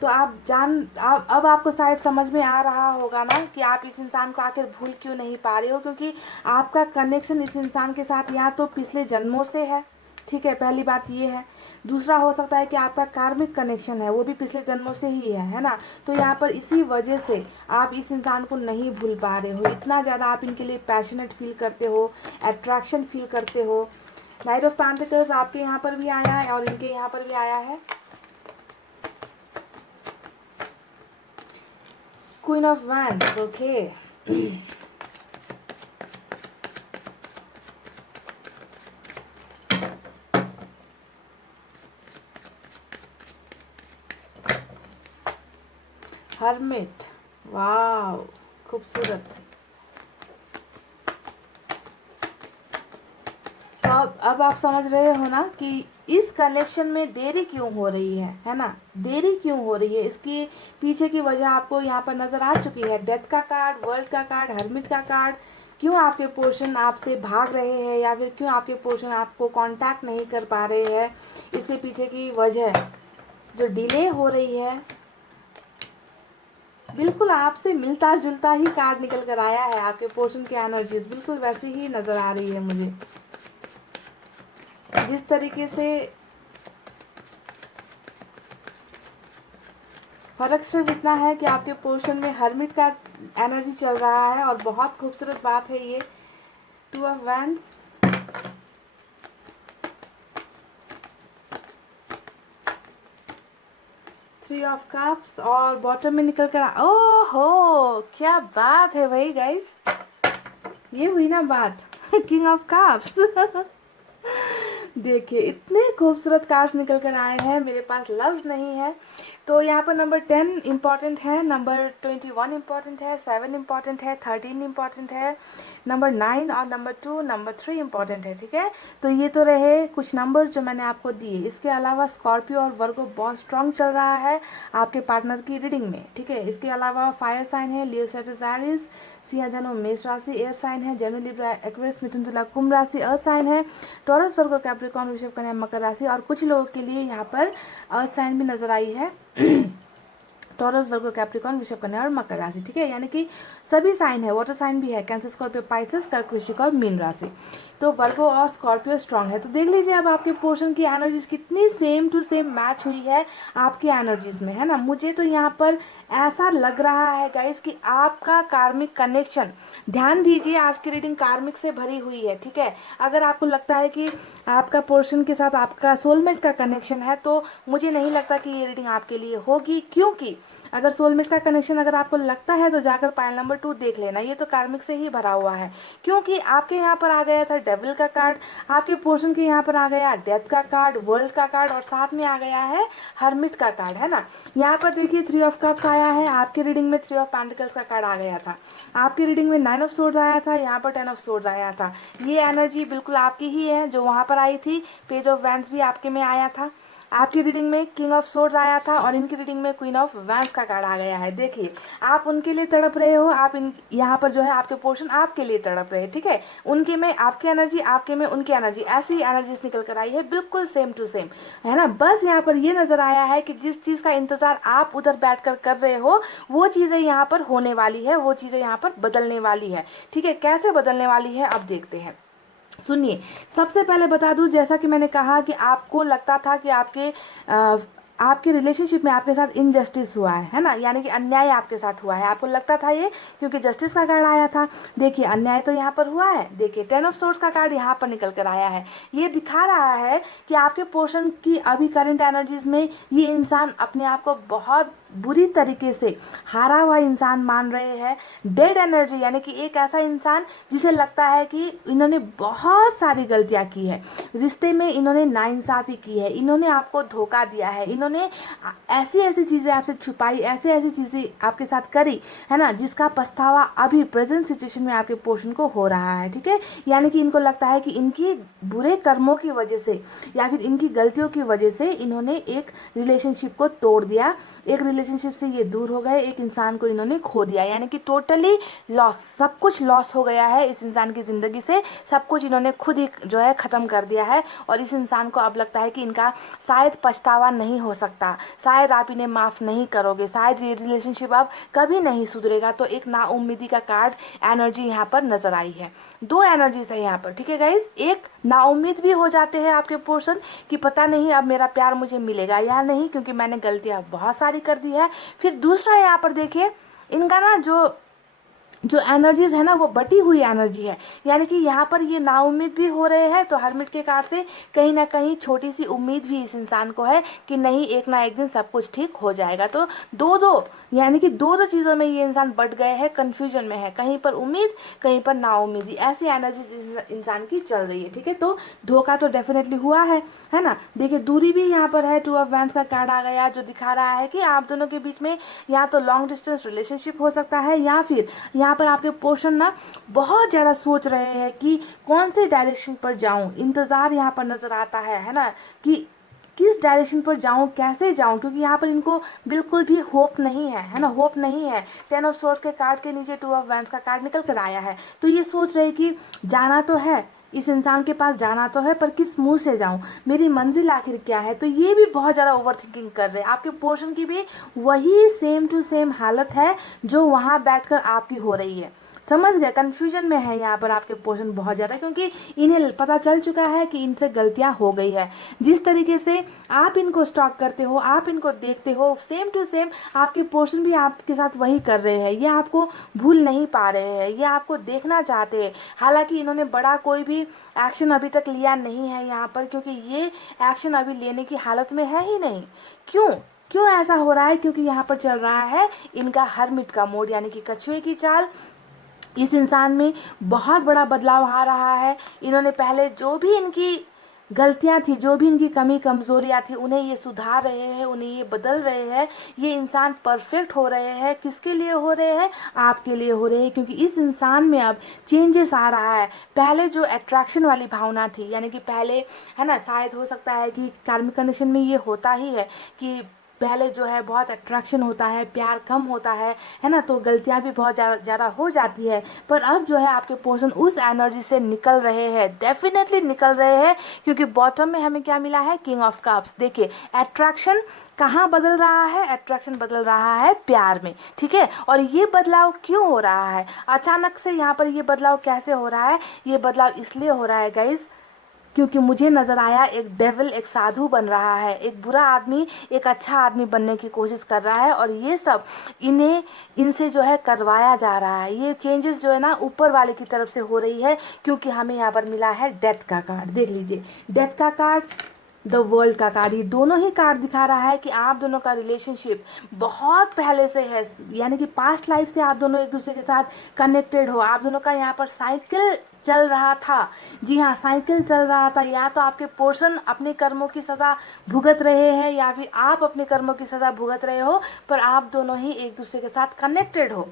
तो अब आपको शायद समझ में आ रहा होगा ना कि आप इस इंसान को आखिर भूल क्यों नहीं पा रहे हो, क्योंकि आपका कनेक्शन इस इंसान के साथ या तो पिछले जन्मों से है, ठीक है, पहली बात ये है। दूसरा हो सकता है कि आपका कार्मिक कनेक्शन है वो भी पिछले जन्मों से ही है ना। तो यहाँ पर इसी वजह से आप इस इंसान को नहीं भूल पा रहे हो, इतना ज़्यादा आप इनके लिए पैशनेट फील करते हो, अट्रैक्शन फील करते हो। नाइट ऑफ पेंटिकल्स आपके यहाँ पर भी आया है और इनके यहाँ पर भी आया है। Queen of wands, okay. Hermit, wow, खूबसूरत। तो अब आप समझ रहे हो ना कि इस कनेक्शन में देरी क्यों हो रही है ना, देरी क्यों हो रही है, इसकी पीछे की वजह आपको यहाँ पर नजर आ चुकी है। डेथ का कार्ड, वर्ल्ड का कार्ड, हर्मिट का कार्ड, क्यों आपके पोर्शन आपसे भाग रहे हैं या फिर क्यों आपके पोर्शन आपको कांटेक्ट नहीं कर पा रहे हैं, इसके पीछे की वजह जो डिले हो रही है, बिल्कुल आपसे मिलता जुलता ही कार्ड निकल कर आया है। आपके पोर्शन की एनर्जीज बिल्कुल वैसी ही नजर आ रही है मुझे, जिस तरीके से। फर्क सिर्फ इतना है कि आपके पोर्शन में हर्मिट का एनर्जी चल रहा है और बहुत खूबसूरत बात है ये। 2 ऑफ वैंड्स, 3 ऑफ कप्स और बॉटम में निकल कर ओहो, क्या बात है भाई गाइस, ये हुई ना बात। King of cups. देखिए इतने खूबसूरत कार्ड्स निकल कर आए हैं, मेरे पास लफ्ज़ नहीं है। तो यहाँ पर नंबर 10 इम्पॉर्टेंट है, नंबर 21 इम्पॉर्टेंट है, 7 इम्पॉर्टेंट है, 13 इम्पॉर्टेंट है, नंबर 9 और नंबर 2, नंबर 3 इम्पॉर्टेंट है, ठीक है। तो ये तो रहे कुछ नंबर जो मैंने आपको दिए। इसके अलावा स्कॉर्पियो और वर्गो बहुत स्ट्रांग चल रहा है आपके पार्टनर की रीडिंग में, ठीक है। इसके अलावा फायर साइन है लियो, सैजिटेरियस, सिंह, धनु, मेष राशि एयर साइन है, जेमिनी, लिब्रा, एक्वेरियस, मिथुन, तुला, कुंभ राशि अर्थ साइन है, टॉरस, वर्गो, कैप्रिकॉर्न, वृषभ, कन्या, मकर राशि, और कुछ लोगों के लिए यहाँ पर अर्थ साइन भी नजर आई है। टॉरस, वर्गो, कैप्रिकॉर्न, वृषभ, कन्या और मकर राशि, ठीक है। यानी कि सभी साइन है, वाटर साइन भी है, कैंसर, स्कॉर्पियो, पाइसेस, कर्क, वृश्चिक और मीन राशि। तो वर्गो और स्कॉर्पियो स्ट्रांग है। तो देख लीजिए अब आपके पोर्शन की एनर्जीज कितनी सेम टू सेम मैच हुई है आपकी एनर्जीज में, है ना। मुझे तो यहाँ पर ऐसा लग रहा है गाइस कि आपका कार्मिक कनेक्शन, ध्यान दीजिए आज की रीडिंग कार्मिक से भरी हुई है, ठीक है। अगर आपको लगता है कि आपका पोर्शन के साथ आपका सोलमेट का कनेक्शन है तो मुझे नहीं लगता कि ये रीडिंग आपके लिए होगी, क्योंकि अगर सोलमेट का कनेक्शन अगर आपको लगता है तो जाकर पाइल नंबर 2 देख लेना, ये तो कार्मिक से ही भरा हुआ है। क्योंकि आपके यहाँ पर आ गया था डेविल का कार्ड, आपके पोर्शन के यहाँ पर आ गया डेथ का कार्ड, वर्ल्ड का कार्ड और साथ में आ गया है हर्मिट का कार्ड, है ना। यहाँ पर देखिए 3 ऑफ कप्स आया है, आपकी रीडिंग में 3 ऑफ पेंटिकल्स का कार्ड आ गया था, आपकी रीडिंग में 9 ऑफ सोर्ड्स आया था, यहाँ पर 10 ऑफ सोर्ड्स आया था। ये एनर्जी बिल्कुल आपकी ही है जो वहाँ पर आई थी। पेज ऑफ वैंड्स भी आपके में आया था, आपकी रीडिंग में किंग ऑफ सोर्ड्स आया था और इनकी रीडिंग में क्वीन ऑफ वैंड्स का कार्ड आ गया है। देखिए आप उनके लिए तड़प रहे हो, आप इन यहाँ पर जो है आपके पोर्शन आपके लिए तड़प रहे हैं, ठीक है। उनके में आपकी एनर्जी, आपके में उनकी एनर्जी, ऐसी एनर्जीज निकल कर आई है, बिल्कुल सेम टू सेम, है ना। बस यहाँ पर ये नजर आया है कि जिस चीज का इंतजार आप उधर बैठकर कर रहे हो वो चीजें यहाँ पर होने वाली है, वो चीजें यहाँ पर बदलने वाली है, ठीक है। कैसे बदलने वाली है अब देखते हैं। सुनिए, सबसे पहले बता दूं, जैसा कि मैंने कहा कि आपको लगता था कि आपके रिलेशनशिप में आपके साथ इनजस्टिस हुआ है ना, यानी कि अन्याय आपके साथ हुआ है, आपको लगता था ये, क्योंकि जस्टिस का कार्ड आया था। देखिए अन्याय तो यहाँ पर हुआ है। देखिए 10 ऑफ सोर्ड्स का कार्ड यहाँ पर निकल कर आया है। ये दिखा रहा है कि आपके पोर्शन की अभी करंट एनर्जीज में ये इंसान अपने आप को बहुत बुरी तरीके से हारा हुआ इंसान मान रहे हैं, डेड एनर्जी, यानी कि एक ऐसा इंसान जिसे लगता है कि इन्होंने बहुत सारी गलतियां की है, रिश्ते में इन्होंने नाइंसाफी की है, इन्होंने आपको धोखा दिया है, इन्होंने ऐसी ऐसी चीज़ें आपसे छुपाई, ऐसी ऐसी चीज़ें आपके साथ करी, है ना, जिसका पछतावा अभी प्रेजेंट सिचुएशन में आपके पोर्शन को हो रहा है, ठीक है। यानी कि इनको लगता है कि इनकी बुरे कर्मों की वजह से या फिर इनकी गलतियों की वजह से इन्होंने एक रिलेशनशिप को तोड़ दिया, एक रिलेशनशिप से ये दूर हो गए, एक इंसान को इन्होंने खो दिया, यानी कि टोटली लॉस, सब कुछ लॉस हो गया है इस इंसान की ज़िंदगी से, सब कुछ इन्होंने खुद ही जो है ख़त्म कर दिया है। और इस इंसान को अब लगता है कि इनका शायद पछतावा नहीं हो सकता, शायद आप इन्हें माफ़ नहीं करोगे, शायद ये रिलेशनशिप अब कभी नहीं सुधरेगा। तो एक नाउम्मीदी का कार्ड एनर्जी यहाँ पर नज़र आई है। दो एनर्जीज है यहाँ पर, ठीक है गाइज। एक नाउम्मीद भी हो जाते हैं आपके पोर्शन कि पता नहीं अब मेरा प्यार मुझे मिलेगा या नहीं, क्योंकि मैंने गलतियाँ बहुत सारी कर दी है। फिर दूसरा यहाँ पर देखिए इनका ना जो एनर्जीज है ना वो बटी हुई एनर्जी है, यानी कि यहाँ पर ये नाउम्मीद भी हो रहे हैं। तो हरमिट के कार्ड से कहीं ना कहीं छोटी सी उम्मीद भी इस इंसान को है कि नहीं एक ना एक दिन सब कुछ ठीक हो जाएगा। तो यानी कि दो चीज़ों में ये इंसान बट गए हैं, कंफ्यूजन में है, कहीं पर उम्मीद कहीं पर नाउम्मीदी, ऐसी एनर्जी इंसान की चल रही है, ठीक है। तो धोखा तो डेफिनेटली हुआ है ना। देखिए दूरी भी यहाँ पर है, 2 ऑफ वैंड्स का कार्ड आ गया जो दिखा रहा है कि आप दोनों के बीच में या तो लॉन्ग डिस्टेंस रिलेशनशिप हो सकता है या फिर यहाँ पर आपके पोर्शन ना बहुत ज़्यादा सोच रहे हैं कि कौन से डायरेक्शन पर जाऊं, इंतज़ार यहाँ पर नज़र आता है ना, कि किस डायरेक्शन पर जाऊं, कैसे जाऊं, क्योंकि यहाँ पर इनको बिल्कुल भी होप नहीं है ना, होप नहीं है। 10 ऑफ सोर्ड्स के कार्ड के नीचे 2 ऑफ वैंड्स का कार्ड निकल कर आया है। तो ये सोच रहे कि जाना तो है, इस इंसान के पास जाना तो है, पर किस मुंह से जाऊं, मेरी मंजिल आखिर क्या है। तो ये भी बहुत ज़्यादा ओवर थिंकिंग कर रहे हैं। आपके पोर्शन की भी वही सेम टू सेम हालत है जो वहाँ बैठकर आपकी हो रही है। समझ गए, कंफ्यूजन में है यहाँ पर आपके पोर्शन बहुत ज़्यादा, क्योंकि इन्हें पता चल चुका है कि इनसे गलतियाँ हो गई है। जिस तरीके से आप इनको स्टॉक करते हो, आप इनको देखते हो, सेम टू सेम आपके पोर्शन भी आपके साथ वही कर रहे हैं। ये आपको भूल नहीं पा रहे हैं, ये आपको देखना चाहते हैं। हालांकि इन्होंने बड़ा कोई भी एक्शन अभी तक लिया नहीं है यहाँ पर, क्योंकि ये एक्शन अभी लेने की हालत में है ही नहीं। क्यों ऐसा हो रहा है? क्योंकि यहाँ पर चल रहा है इनका हरमिट का मोड, यानी कि कछुए की चाल। इस इंसान में बहुत बड़ा बदलाव आ रहा है। इन्होंने पहले जो भी इनकी गलतियां थी, जो भी इनकी कमी कमजोरियां थी, उन्हें ये सुधार रहे हैं, उन्हें ये बदल रहे हैं। ये इंसान परफेक्ट हो रहे हैं। किसके लिए हो रहे हैं? आपके लिए हो रहे हैं, क्योंकि इस इंसान में अब चेंजेस आ रहा है। पहले जो अट्रैक्शन वाली भावना थी, यानी कि पहले, है ना, शायद हो सकता है कि कार्मिक कंडीशन में ये होता ही है कि पहले जो है बहुत अट्रैक्शन होता है, प्यार कम होता है ना, तो गलतियां भी बहुत ज़्यादा हो जाती है। पर अब जो है आपके पर्सन उस एनर्जी से निकल रहे हैं, डेफिनेटली निकल रहे हैं, क्योंकि बॉटम में हमें क्या मिला है? King of cups. देखिए अट्रैक्शन कहाँ बदल रहा है? अट्रैक्शन बदल रहा है प्यार में, ठीक है। और ये बदलाव क्यों हो रहा है अचानक से? यहाँ पर ये बदलाव कैसे हो रहा है? ये बदलाव इसलिए हो रहा है गाइज, क्योंकि मुझे नज़र आया एक डेविल एक साधु बन रहा है, एक बुरा आदमी एक अच्छा आदमी बनने की कोशिश कर रहा है। और ये सब इनसे जो है करवाया जा रहा है। ये चेंजेस जो है ना ऊपर वाले की तरफ से हो रही है, क्योंकि हमें यहाँ पर मिला है डेथ का कार्ड। देख लीजिए, डेथ का कार्ड, द वर्ल्ड का कार्ड, ये दोनों ही कार्ड दिखा रहा है कि आप दोनों का रिलेशनशिप बहुत पहले से है, यानी कि पास्ट लाइफ से आप दोनों एक दूसरे के साथ कनेक्टेड हो। आप दोनों का यहाँ पर साइकिल चल रहा था। जी हाँ, साइकिल चल रहा था। या तो आपके पोर्शन अपने कर्मों की सज़ा भुगत रहे हैं, या फिर आप अपने कर्मों की सज़ा भुगत रहे हो, पर आप दोनों ही एक दूसरे के साथ कनेक्टेड हो।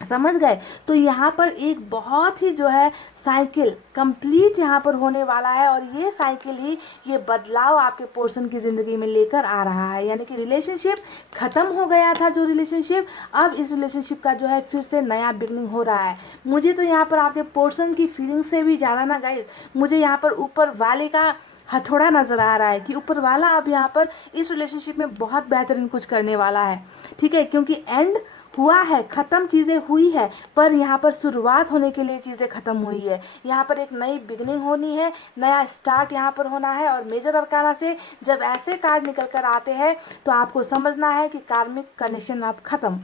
समझ गए। तो यहाँ पर एक बहुत ही जो है साइकिल कंप्लीट यहाँ पर होने वाला है, और ये साइकिल ही ये बदलाव आपके पोर्शन की ज़िंदगी में लेकर आ रहा है। यानी कि रिलेशनशिप ख़त्म हो गया था जो रिलेशनशिप, अब इस रिलेशनशिप का जो है फिर से नया बिगनिंग हो रहा है। मुझे तो यहाँ पर आपके पोर्शन की फीलिंग से भी ज़्यादा ना गाइस, मुझे यहाँ पर ऊपर वाले का हथौड़ा नज़र आ रहा है कि ऊपर वाला अब यहाँ पर इस रिलेशनशिप में बहुत बेहतरीन कुछ करने वाला है। ठीक है, क्योंकि एंड हुआ है, ख़त्म चीज़ें हुई है, पर यहाँ पर शुरुआत होने के लिए चीज़ें ख़त्म हुई है। यहाँ पर एक नई बिगनिंग होनी है, नया स्टार्ट यहाँ पर होना है। और मेजर अरकाना से जब ऐसे कार्ड निकल कर आते हैं तो आपको समझना है कि कार्मिक कनेक्शन अब ख़त्म,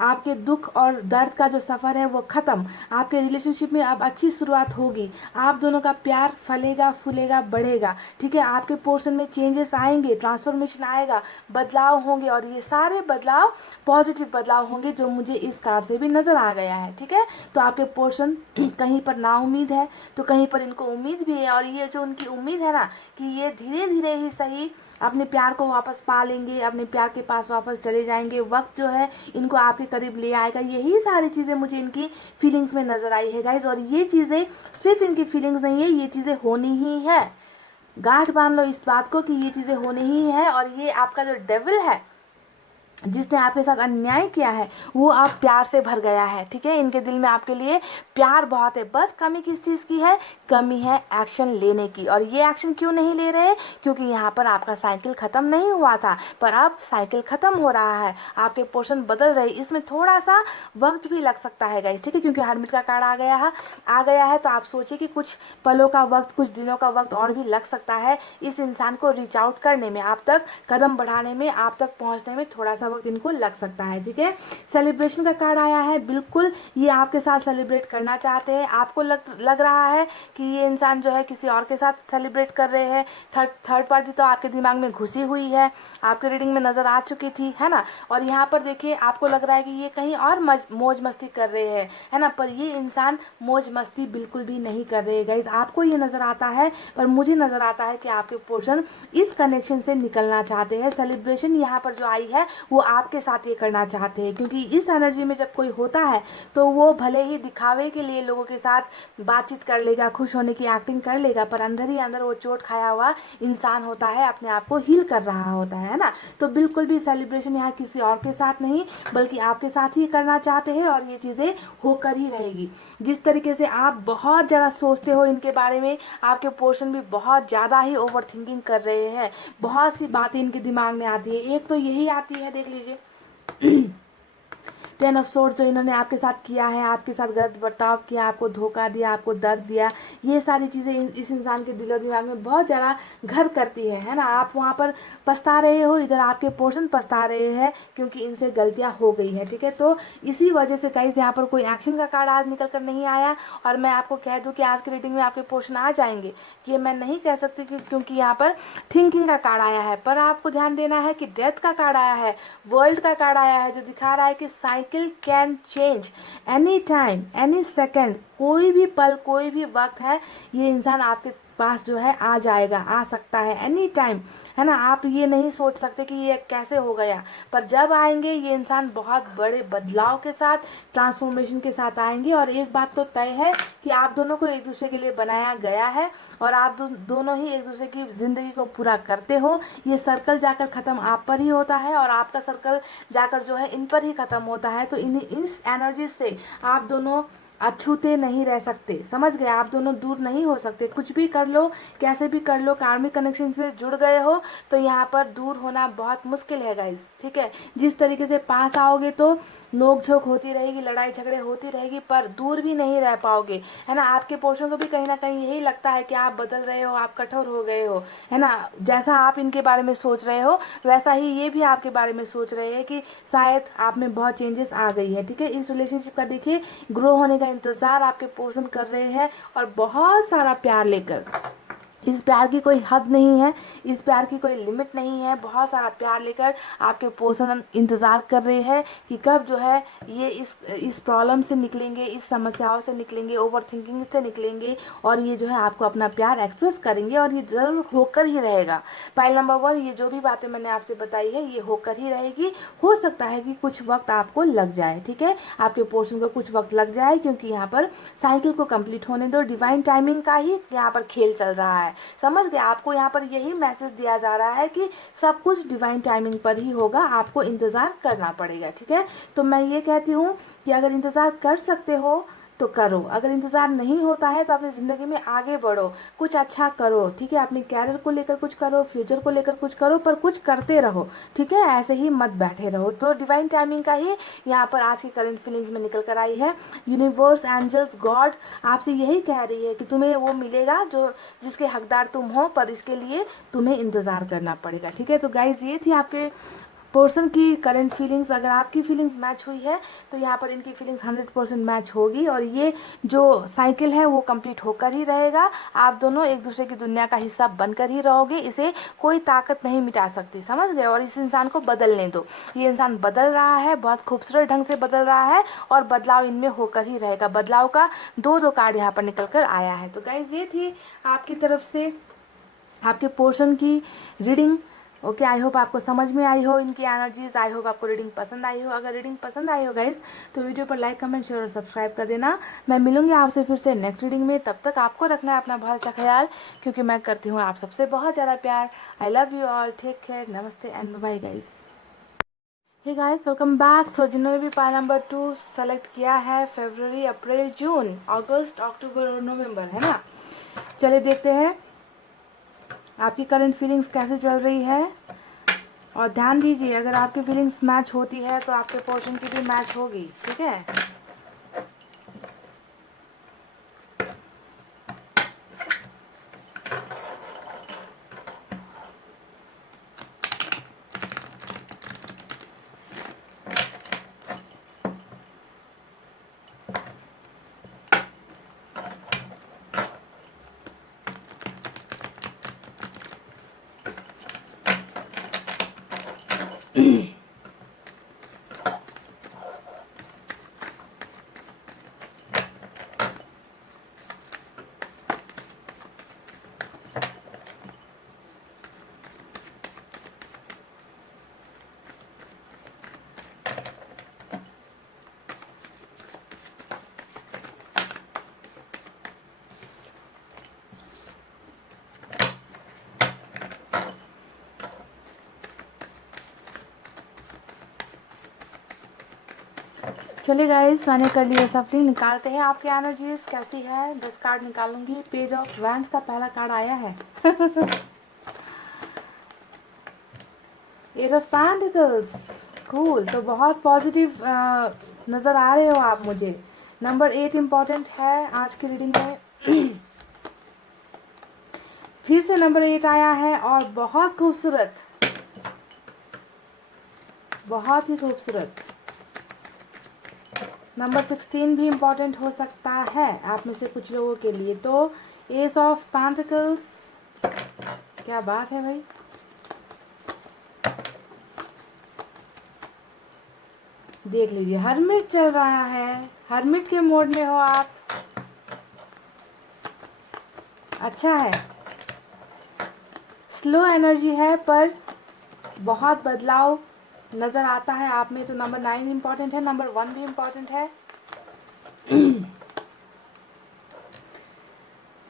आपके दुख और दर्द का जो सफ़र है वो ख़त्म, आपके रिलेशनशिप में अब अच्छी शुरुआत होगी, आप दोनों का प्यार फलेगा फूलेगा बढ़ेगा। ठीक है, आपके पोर्शन में चेंजेस आएंगे, ट्रांसफॉर्मेशन आएगा, बदलाव होंगे, और ये सारे बदलाव पॉजिटिव बदलाव होंगे जो मुझे इस कार्ड से भी नज़र आ गया है। ठीक है, तो आपके पोर्शन कहीं पर ना उम्मीद है तो कहीं पर इनको उम्मीद भी है, और ये जो उनकी उम्मीद है ना कि ये धीरे धीरे ही सही अपने प्यार को वापस पा लेंगे, अपने प्यार के पास वापस चले जाएंगे, वक्त जो है इनको आपके करीब ले आएगा, यही सारी चीज़ें मुझे इनकी फीलिंग्स में नज़र आई है गाइज। और ये चीज़ें सिर्फ इनकी फीलिंग्स नहीं है, ये चीज़ें होनी ही है। गांठ बांध लो इस बात को कि ये चीज़ें होनी ही है। और ये आपका जो डेविल है जिसने आपके साथ अन्याय किया है वो अब प्यार से भर गया है। ठीक है, इनके दिल में आपके लिए प्यार बहुत है, बस कमी किस चीज़ की है, कमी है एक्शन लेने की। और ये एक्शन क्यों नहीं ले रहे, क्योंकि यहाँ पर आपका साइकिल ख़त्म नहीं हुआ था, पर अब साइकिल ख़त्म हो रहा है, आपके पोर्शन बदल रहे, इसमें थोड़ा सा वक्त भी लग सकता है गाइस। ठीक है, क्योंकि हरमिट का कार्ड आ गया है तो आप सोचिए कि कुछ पलों का वक्त, कुछ दिनों का वक्त और भी लग सकता है इस इंसान को रीच आउट करने में, आप तक कदम बढ़ाने में, आप तक पहुँचने में थोड़ा सा वक्त इनको लग सकता है। ठीक है, सेलिब्रेशन का कार्ड आया है, बिल्कुल ये आपके साथ सेलिब्रेट करना चाहते हैं। आपको लग रहा है कि ये इंसान जो है किसी और के साथ सेलिब्रेट कर रहे हैं, थर्ड पार्टी तो आपके दिमाग में घुसी हुई है, आपके रीडिंग में नज़र आ चुकी थी, है ना। और यहाँ पर देखिए आपको लग रहा है कि ये कहीं और मौज मस्ती कर रहे हैं, है ना, पर ये इंसान मौज मस्ती बिल्कुल भी नहीं कर रहे गाइज। आपको ये नज़र आता है, पर मुझे नज़र आता है कि आपके पोर्शन इस कनेक्शन से निकलना चाहते हैं। सेलिब्रेशन यहाँ पर जो आई है वो आपके साथ ये करना चाहते हैं, क्योंकि इस एनर्जी में जब कोई होता है तो वो भले ही दिखावे के लिए लोगों के साथ बातचीत कर लेगा, खुश होने की एक्टिंग कर लेगा, पर अंदर ही अंदर वो चोट खाया हुआ इंसान होता है, अपने आप को हील कर रहा होता है ना। तो बिल्कुल भी सेलिब्रेशन यहाँ किसी और के साथ नहीं बल्कि आपके साथ ही करना चाहते हैं, और ये चीज़ें होकर ही रहेगी। जिस तरीके से आप बहुत ज़्यादा सोचते हो इनके बारे में, आपके पोर्शन भी बहुत ज़्यादा ही ओवर थिंकिंग कर रहे हैं, बहुत सी बातें इनके दिमाग में आती है। एक तो यही आती है, देख लीजिए 10 ऑफ सोर्ड्स जो इन्होंने आपके साथ किया है, आपके साथ गलत बर्ताव किया, आपको धोखा दिया, आपको दर्द दिया, ये सारी चीज़ें इस इंसान के दिलो दिमाग में बहुत ज़्यादा घर करती है ना। आप वहाँ पर पछता रहे हो, इधर आपके पोर्शन पछता रहे हैं क्योंकि इनसे गलतियाँ हो गई है। ठीक है, तो इसी वजह से गाइस यहाँ पर कोई एक्शन का कार्ड आज निकल कर नहीं आया। और मैं आपको कह दूँ कि आज की रीडिंग में आपके पोर्शन आ जाएंगे, कि मैं नहीं कह सकती क्योंकि यहाँ पर थिंकिंग का कार्ड आया है, पर आपको ध्यान देना है कि डेथ का कार्ड आया है, वर्ल्ड का कार्ड आया है, जो दिखा रहा है कि cycle can change any time any second, कोई भी पल कोई भी वक्त है ये इंसान आपके पास जो है आ जाएगा, आ सकता है एनी टाइम, है ना। आप ये नहीं सोच सकते कि ये कैसे हो गया, पर जब आएंगे ये इंसान बहुत बड़े बदलाव के साथ, ट्रांसफॉर्मेशन के साथ आएंगे। और एक बात तो तय है कि आप दोनों को एक दूसरे के लिए बनाया गया है, और आप दोनों ही एक दूसरे की ज़िंदगी को पूरा करते हो। ये सर्कल जाकर ख़त्म आप पर ही होता है, और आपका सर्कल जाकर जो है इन पर ही ख़त्म होता है। तो इस एनर्जी से आप दोनों अछूते नहीं रह सकते, समझ गए, आप दोनों दूर नहीं हो सकते। कुछ भी कर लो, कैसे भी कर लो, कार्मिक कनेक्शन से जुड़ गए हो तो यहाँ पर दूर होना बहुत मुश्किल है गाइस। ठीक है, जिस तरीके से पास आओगे तो नोक झोंक होती रहेगी, लड़ाई झगड़े होती रहेगी, पर दूर भी नहीं रह पाओगे, है ना। आपके पोर्शन को भी कहीं ना कहीं यही लगता है कि आप बदल रहे हो, आप कठोर हो गए हो, है ना। जैसा आप इनके बारे में सोच रहे हो वैसा ही ये भी आपके बारे में सोच रहे हैं कि शायद आप में बहुत चेंजेस आ गई है। ठीक है, इस रिलेशनशिप का देखिए ग्रो होने का इंतज़ार आपके पोर्शन कर रहे हैं, और बहुत सारा प्यार लेकर इस प्यार की कोई हद नहीं है, इस प्यार की कोई लिमिट नहीं है। बहुत सारा प्यार लेकर आपके पर्सन इंतज़ार कर रहे हैं कि कब जो है ये इस प्रॉब्लम से निकलेंगे, इस समस्याओं से निकलेंगे, ओवर थिंकिंग से निकलेंगे, और ये जो है आपको अपना प्यार एक्सप्रेस करेंगे, और ये ज़रूर होकर ही रहेगा। पाइल नंबर 1, ये जो भी बातें मैंने आपसे बताई है ये होकर ही रहेगी। हो सकता है कि कुछ वक्त आपको लग जाए, ठीक है, आपके पोर्शन को कुछ वक्त लग जाए, क्योंकि यहाँ पर साइकिल को कंप्लीट होने दो। डिवाइन टाइमिंग का ही यहाँ पर खेल चल रहा है, समझ गए। आपको यहाँ पर यही मैसेज दिया जा रहा है कि सब कुछ डिवाइन टाइमिंग पर ही होगा, आपको इंतज़ार करना पड़ेगा, ठीक है। तो मैं ये कहती हूँ कि अगर इंतज़ार कर सकते हो तो करो, अगर इंतज़ार नहीं होता है तो अपनी ज़िंदगी में आगे बढ़ो, कुछ अच्छा करो, ठीक है। अपने कैरियर को लेकर कुछ करो, फ्यूचर को लेकर कुछ करो, पर कुछ करते रहो, ठीक है, ऐसे ही मत बैठे रहो। तो डिवाइन टाइमिंग का ही यहाँ पर आज की करंट फीलिंग्स में निकल कर आई है। यूनिवर्स, एंजल्स, गॉड आपसे यही कह रही है कि तुम्हें वो मिलेगा जो जिसके हकदार तुम हो, पर इसके लिए तुम्हें इंतज़ार करना पड़ेगा, ठीक है। तो गाइज ये थी आपके पर्सन की करंट फीलिंग्स। अगर आपकी फीलिंग्स मैच हुई है तो यहाँ पर इनकी फीलिंग्स 100% मैच होगी, और ये जो साइकिल है वो कंप्लीट होकर ही रहेगा। आप दोनों एक दूसरे की दुनिया का हिस्सा बनकर ही रहोगे, इसे कोई ताकत नहीं मिटा सकती, समझ गए। और इस इंसान को बदलने दो, ये इंसान बदल रहा है, बहुत खूबसूरत ढंग से बदल रहा है, और बदलाव इनमें होकर ही रहेगा। बदलाव का दो कार्ड यहाँ पर निकल कर आया है। तो गाइज ये थी आपकी तरफ से आपके पोर्शन की रीडिंग। ओके, आई होप आपको समझ में आई हो इनकी एनर्जीज, आई होप आपको रीडिंग पसंद आई हो। अगर रीडिंग पसंद आई हो गाइस तो वीडियो पर लाइक, कमेंट, शेयर और सब्सक्राइब कर देना। मैं मिलूंगी आपसे फिर से नेक्स्ट रीडिंग में, तब तक आपको रखना है अपना बहुत अच्छा ख्याल, क्योंकि मैं करती हूँ आप सबसे बहुत ज़्यादा प्यार। I love you all, take care, नमस्ते and bye guys. Hey guys, welcome back. So जिन्होंने भी पाइल नंबर 2 सेलेक्ट किया है, फरवरी, अप्रैल, जून, अगस्त, अक्टूबर और नवंबर, है ना, चलिए देखते हैं आपकी करंट फीलिंग्स कैसे चल रही है। और ध्यान दीजिए, अगर आपकी फीलिंग्स मैच होती है तो आपके पोर्शन की भी मैच होगी, ठीक है। चलिए गाइस, मैंने कर लिया सफलिंग। निकालते हैं आपकी एनर्जीज कैसी है। 10 कार्ड निकालूंगी। पेज ऑफ वैंड्स का पहला कार्ड आया है। Eight of pentacles, cool. तो बहुत पॉजिटिव नज़र आ रहे हो आप मुझे। नंबर 8 इम्पॉर्टेंट है आज की रीडिंग में। फिर से नंबर 8 आया है, और बहुत खूबसूरत, बहुत ही खूबसूरत। नंबर 16 भी इम्पॉर्टेंट हो सकता है आप में से कुछ लोगों के लिए। तो एस ऑफ पेंटिकल्स, क्या बात है भाई। देख लीजिए, हर्मिट चल रहा है, हर्मिट के मोड में हो आप, अच्छा है। स्लो एनर्जी है पर बहुत बदलाव नज़र आता है आप में। तो नंबर 9 इम्पॉर्टेंट है, नंबर 1 भी इम्पॉर्टेंट है।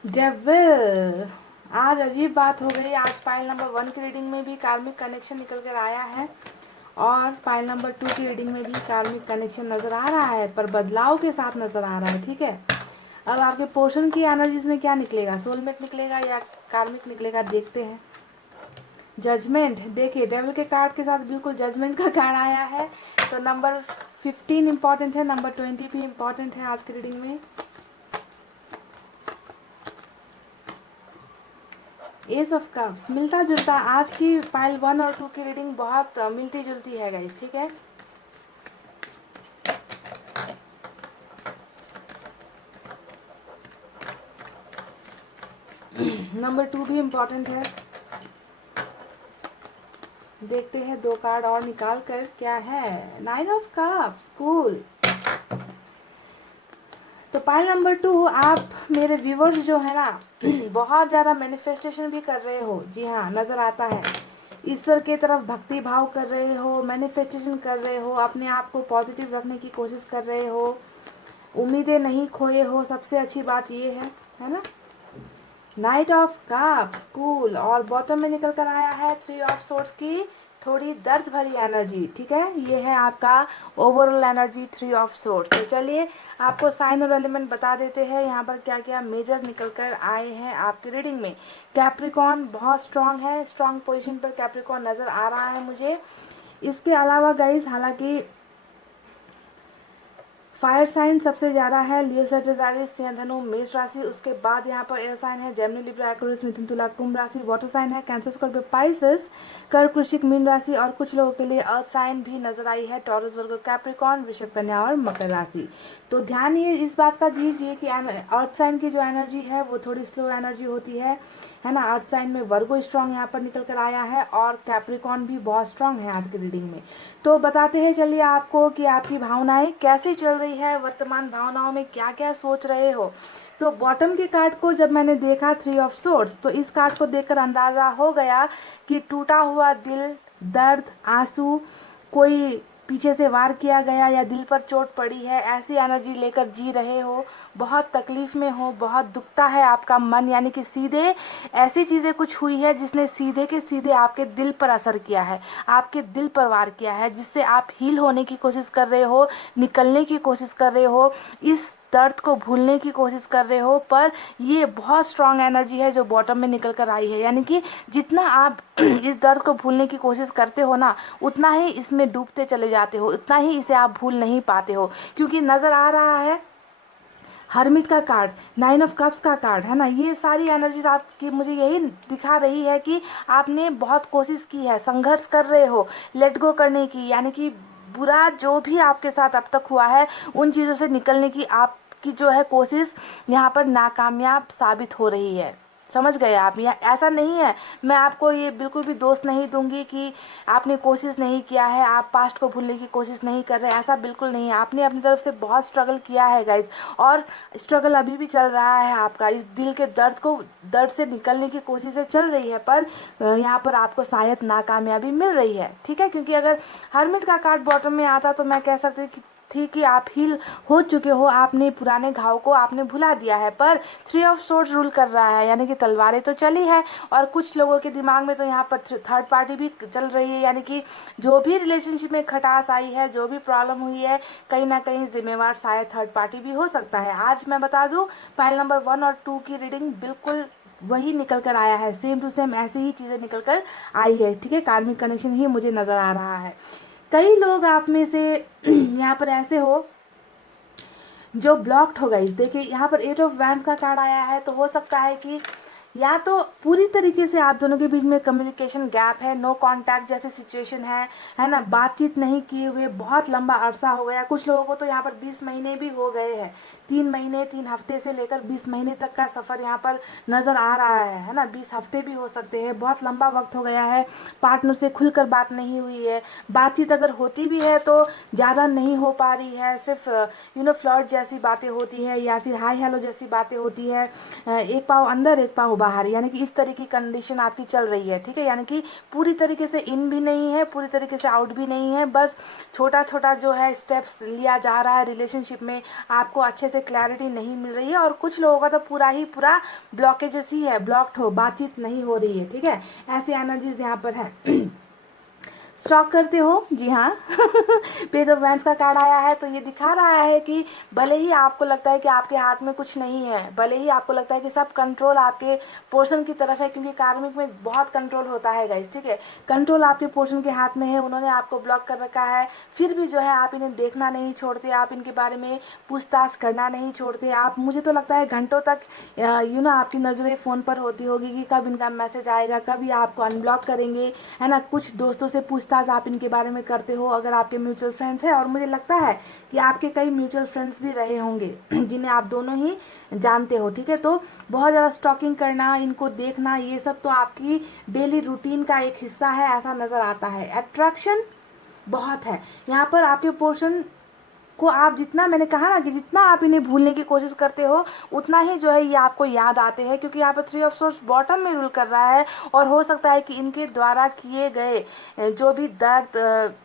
डेविल, आज अजीब बात हो गई। आज फाइल नंबर 1 की रीडिंग में भी कार्मिक कनेक्शन निकल कर आया है, और फाइल नंबर 2 की रीडिंग में भी कार्मिक कनेक्शन नज़र आ रहा है, पर बदलाव के साथ नज़र आ रहा है, ठीक है। अब आपके पोर्शन की एनर्जीज में क्या निकलेगा, सोलमेट निकलेगा या कार्मिक निकलेगा, देखते हैं। जजमेंट, देखिए डेविल के कार्ड के साथ बिल्कुल जजमेंट का कार्ड आया है। तो नंबर 15 इम्पॉर्टेंट है, नंबर 20 भी इम्पॉर्टेंट है आज की रीडिंग में। एस ऑफ कप्स, मिलता जुलता। आज की पाइल 1 और 2 की रीडिंग बहुत मिलती जुलती है गाइस, ठीक है। नंबर 2 भी इम्पॉर्टेंट है। देखते हैं 2 कार्ड और निकाल कर क्या है। 9 ऑफ कप्स, कूल। तो पाइल नंबर 2, आप मेरे व्यूवर्स जो है ना बहुत ज़्यादा मैनिफेस्टेशन भी कर रहे हो। जी हाँ, नज़र आता है। ईश्वर की तरफ भक्ति भाव कर रहे हो, मैनिफेस्टेशन कर रहे हो, अपने आप को पॉजिटिव रखने की कोशिश कर रहे हो, उम्मीदें नहीं खोए हो। सबसे अच्छी बात ये है ना। Night of cups, cool. और बॉटम में निकल कर आया है 3 ऑफ सोर्ड्स की थोड़ी दर्द भरी एनर्जी। ठीक है, ये है आपका ओवरऑल एनर्जी 3 ऑफ सोर्ड्स। तो चलिए आपको साइन और एलिमेंट बता देते हैं यहाँ पर क्या क्या मेजर निकल कर आए हैं आपकी रीडिंग में। कैप्रिकॉन बहुत स्ट्रांग है, स्ट्रांग पोजीशन पर कैप्रिकॉन नज़र आ रहा है मुझे। इसके अलावा गाइस, हालांकि फायर साइन सबसे ज़्यादा है, लियो सजिटेरियस, सिंह, धनु, मेष राशि। उसके बाद यहाँ पर एयर साइन है जेमिनी, लिब्रा, एक्वेरियस, मिथुन, तुला, कुंभ राशि। वाटर साइन है कैंसर, स्कॉर्पियो, पाइसेस, कर्क, वृश्चिक, मीन राशि। और कुछ लोगों के लिए अर्थ साइन भी नजर आई है, टॉरस, वर्गो, कैप्रिकॉर्न, वृषभ, कन्या और मकर राशि। तो ध्यान ये इस बात का दीजिए कि अर्थ साइन की जो एनर्जी है वो थोड़ी स्लो एनर्जी होती है ना। अर्थ साइन में वर्गो स्ट्रांग यहाँ पर निकल कर आया है और कैप्रिकॉर्न भी बहुत स्ट्रांग है आज की रीडिंग में। तो बताते हैं चलिए आपको कि आपकी भावनाएं कैसी चल रही है, वर्तमान भावनाओं में क्या क्या सोच रहे हो। तो बॉटम के कार्ड को जब मैंने देखा 3 ऑफ सोर्ड्स, तो इस कार्ड को देखकर अंदाजा हो गया कि टूटा हुआ दिल, दर्द, आंसू, कोई पीछे से वार किया गया या दिल पर चोट पड़ी है, ऐसी एनर्जी लेकर जी रहे हो, बहुत तकलीफ में हो, बहुत दुखता है आपका मन। यानी कि सीधे ऐसी चीज़ें कुछ हुई है जिसने सीधे के सीधे आपके दिल पर असर किया है, आपके दिल पर वार किया है, जिससे आप हील होने की कोशिश कर रहे हो, निकलने की कोशिश कर रहे हो, इस दर्द को भूलने की कोशिश कर रहे हो। पर ये बहुत स्ट्रांग एनर्जी है जो बॉटम में निकल कर आई है। यानी कि जितना आप इस दर्द को भूलने की कोशिश करते हो ना, उतना ही इसमें डूबते चले जाते हो, उतना ही इसे आप भूल नहीं पाते हो। क्योंकि नज़र आ रहा है हर्मिट का कार्ड, 9 ऑफ कप्स का कार्ड है ना। ये सारी एनर्जीज आपकी मुझे यही दिखा रही है कि आपने बहुत कोशिश की है, संघर्ष कर रहे हो लेट गो करने की। यानी कि बुरा जो भी आपके साथ अब तक हुआ है उन चीज़ों से निकलने की आपकी जो है कोशिश यहाँ पर नाकामयाब साबित हो रही है। समझ गए आप। या ऐसा नहीं है, मैं आपको ये बिल्कुल भी दोष नहीं दूंगी कि आपने कोशिश नहीं किया है, आप पास्ट को भूलने की कोशिश नहीं कर रहे, ऐसा बिल्कुल नहीं है। आपने अपनी तरफ से बहुत स्ट्रगल किया है गाइज, और स्ट्रगल अभी भी चल रहा है आपका। इस दिल के दर्द से निकलने की कोशिशें चल रही है, पर यहाँ पर आपको शायद नाकामयाबी मिल रही है। ठीक है, क्योंकि अगर हर्मिट का कार्ड बॉटम में आता तो मैं कह सकती थी कि आप हील हो चुके हो, आपने पुराने घाव को आपने भुला दिया है। पर 3 ऑफ सोर्ड्स रूल कर रहा है, यानी कि तलवारें तो चली है, और कुछ लोगों के दिमाग में तो यहाँ पर थर्ड पार्टी भी चल रही है। यानी कि जो भी रिलेशनशिप में खटास आई है, जो भी प्रॉब्लम हुई है, कहीं ना कहीं जिम्मेवार शायद थर्ड पार्टी भी हो सकता है। आज मैं बता दूं, फाइल नंबर 1 और 2 की रीडिंग बिल्कुल वही निकल कर आया है, सेम टू सेम ऐसी ही चीज़ें निकल कर आई है। ठीक है, कार्मिक कनेक्शन ही मुझे नज़र आ रहा है। कई लोग आप में से यहाँ पर ऐसे हो जो ब्लॉक्ड हो गई। देखिए यहाँ पर 8 ऑफ वैंड्स का कार्ड आया है, तो हो सकता है कि या तो पूरी तरीके से आप दोनों के बीच में कम्युनिकेशन गैप है, नो कांटेक्ट जैसे सिचुएशन है ना, बातचीत नहीं किए हुए बहुत लंबा अरसा हो गया। कुछ लोगों को तो यहाँ पर 20 महीने भी हो गए हैं, 3 महीने 3 हफ्ते से लेकर 20 महीने तक का सफ़र यहाँ पर नज़र आ रहा है ना। 20 हफ्ते भी हो सकते हैं, बहुत लंबा वक्त हो गया है। पार्टनर से खुलकर बात नहीं हुई है, बातचीत अगर होती भी है तो ज़्यादा नहीं हो पा रही है, सिर्फ फ्लर्ट जैसी बातें होती है या फिर हाय हेलो जैसी बातें होती है, एक पाँव अंदर एक पाँव बाहर, यानी कि इस तरह की कंडीशन आपकी चल रही है। ठीक है, यानी कि पूरी तरीके से इन भी नहीं है, पूरी तरीके से आउट भी नहीं है, बस छोटा छोटा जो है स्टेप्स लिया जा रहा है रिलेशनशिप में। आपको अच्छे से क्लैरिटी नहीं मिल रही है, और कुछ लोगों का तो पूरा ही पूरा ब्लॉकेजेस ही है, ब्लॉक्ड हो, बातचीत नहीं हो रही है। ठीक है, ऐसी एनर्जीज यहाँ पर है। स्टॉक करते हो, जी हाँ। पेज ऑफ वैंड्स का कार्ड आया है, तो ये दिखा रहा है कि भले ही आपको लगता है कि आपके हाथ में कुछ नहीं है, भले ही आपको लगता है कि सब कंट्रोल आपके पोर्शन की तरफ है, क्योंकि कार्मिक में बहुत कंट्रोल होता है गाइस। ठीक है, कंट्रोल आपके पोर्शन के हाथ में है, उन्होंने आपको ब्लॉक कर रखा है, फिर भी जो है आप इन्हें देखना नहीं छोड़ते, आप इनके बारे में पूछताछ करना नहीं छोड़ते। आप, मुझे तो लगता है घंटों तक आपकी नज़रें फ़ोन पर होती होगी कि कब इनका मैसेज आएगा, कब ये आपको अनब्लॉक करेंगे, है ना। कुछ दोस्तों से पूछ पूछताछ आप इनके बारे में करते हो अगर आपके म्यूचुअल फ्रेंड्स हैं, और मुझे लगता है कि आपके कई म्यूचुअल फ्रेंड्स भी रहे होंगे जिन्हें आप दोनों ही जानते हो, ठीक है। तो बहुत ज़्यादा स्टॉकिंग करना, इनको देखना, ये सब तो आपकी डेली रूटीन का एक हिस्सा है, ऐसा नज़र आता है। अट्रैक्शन बहुत है यहाँ पर आपके पोर्शन को, आप जितना, मैंने कहा ना कि जितना आप इन्हें भूलने की कोशिश करते हो उतना ही जो है ये आपको याद आते हैं, क्योंकि यहाँ पर 3 ऑफ सोर्स बॉटम में रूल कर रहा है। और हो सकता है कि इनके द्वारा किए गए जो भी दर्द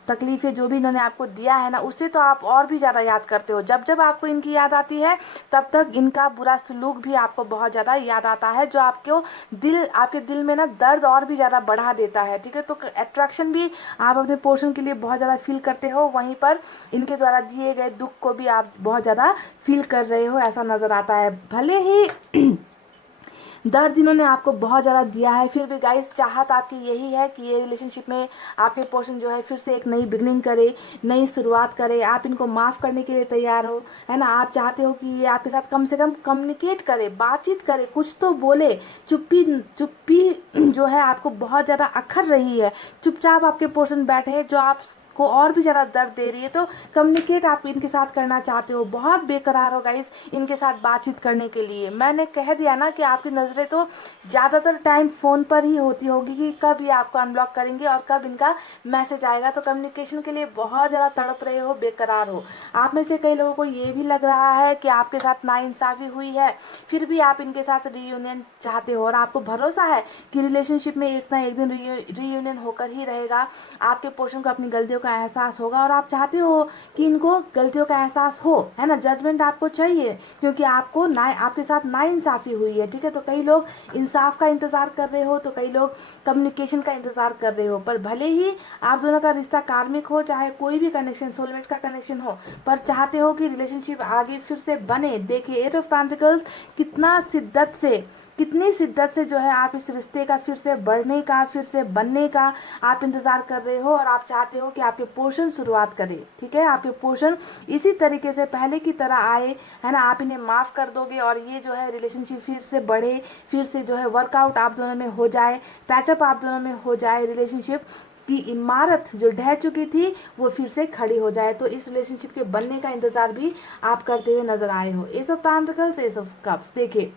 तकलीफें जो भी इन्होंने आपको दिया है ना, उससे तो आप और भी ज़्यादा याद करते हो। जब जब आपको इनकी याद आती है तब तक इनका बुरा सलूक भी आपको बहुत ज़्यादा याद आता है, जो आपके दिल में ना दर्द और भी ज़्यादा बढ़ा देता है, ठीक है। तो अट्रैक्शन भी आप अपने पोर्शन के लिए बहुत ज़्यादा फील करते हो, वहीं पर इनके द्वारा दिए गए दुख को भी आप बहुत ज़्यादा फील कर रहे हो, ऐसा नज़र आता है। भले ही दर्द इन्होंने आपको बहुत ज़्यादा दिया है, फिर भी गाइस चाहत आपकी यही है कि ये रिलेशनशिप में आपके पर्सन जो है फिर से एक नई बिगनिंग करे, नई शुरुआत करे। आप इनको माफ़ करने के लिए तैयार हो, है ना। आप चाहते हो कि ये आपके साथ कम से कम कम्युनिकेट करे, बातचीत करे, कुछ तो बोले। चुप्पी चुप्पी जो है आपको बहुत ज़्यादा अखर रही है, चुपचाप आपके पर्सन बैठे हैं जो आप को और भी ज़्यादा दर्द दे रही है। तो कम्युनिकेट आप इनके साथ करना चाहते हो, बहुत बेकरार हो गाइस इनके साथ बातचीत करने के लिए। मैंने कह दिया ना कि आपकी नज़रें तो ज़्यादातर टाइम फ़ोन पर ही होती होगी कि कब ये आपको अनब्लॉक करेंगे और कब इनका मैसेज आएगा। तो कम्युनिकेशन के लिए बहुत ज़्यादा तड़प रहे हो, बेकरार हो। आप में से कई लोगों को ये भी लग रहा है कि आपके साथ नाइंसाफ़ी हुई है, फिर भी आप इनके साथ रीयूनियन चाहते हो, और आपको भरोसा है कि रिलेशनशिप में एक ना एक दिन रीयूनियन होकर ही रहेगा। आपके पोर्शन को अपनी गलतियों का एहसास होगा, और आप चाहते हो कि इनको गलतियों का एहसास हो, है ना। जजमेंट आपको चाहिए क्योंकि आपके साथ नाइंसाफ़ी हुई है, ठीक है। तो कई लोग इंसाफ का इंतज़ार कर रहे हो, तो कई लोग कम्युनिकेशन का इंतज़ार कर रहे हो। पर भले ही आप दोनों का रिश्ता कार्मिक हो, चाहे कोई भी कनेक्शन सोलमेट का कनेक्शन हो, पर चाहते हो कि रिलेशनशिप आगे फिर से बने। देखिए 8 ऑफ पेंटिकल्स कितनी शिद्दत से जो है आप इस रिश्ते का फिर से बढ़ने का, फिर से बनने का आप इंतज़ार कर रहे हो, और आप चाहते हो कि आपके पोर्शन शुरुआत करे, ठीक है। आपके पोर्शन इसी तरीके से पहले की तरह आए, है ना। आप इन्हें माफ़ कर दोगे और ये जो है रिलेशनशिप फिर से बढ़े, फिर से जो है वर्कआउट आप दोनों में हो जाए, पैचअप आप दोनों में हो जाए, रिलेशनशिप की इमारत जो ढह चुकी थी वो फिर से खड़ी हो जाए। तो इस रिलेशनशिप के बनने का इंतज़ार भी आप करते हुए नजर आए हो। S of pentacles, S of cups. देखिए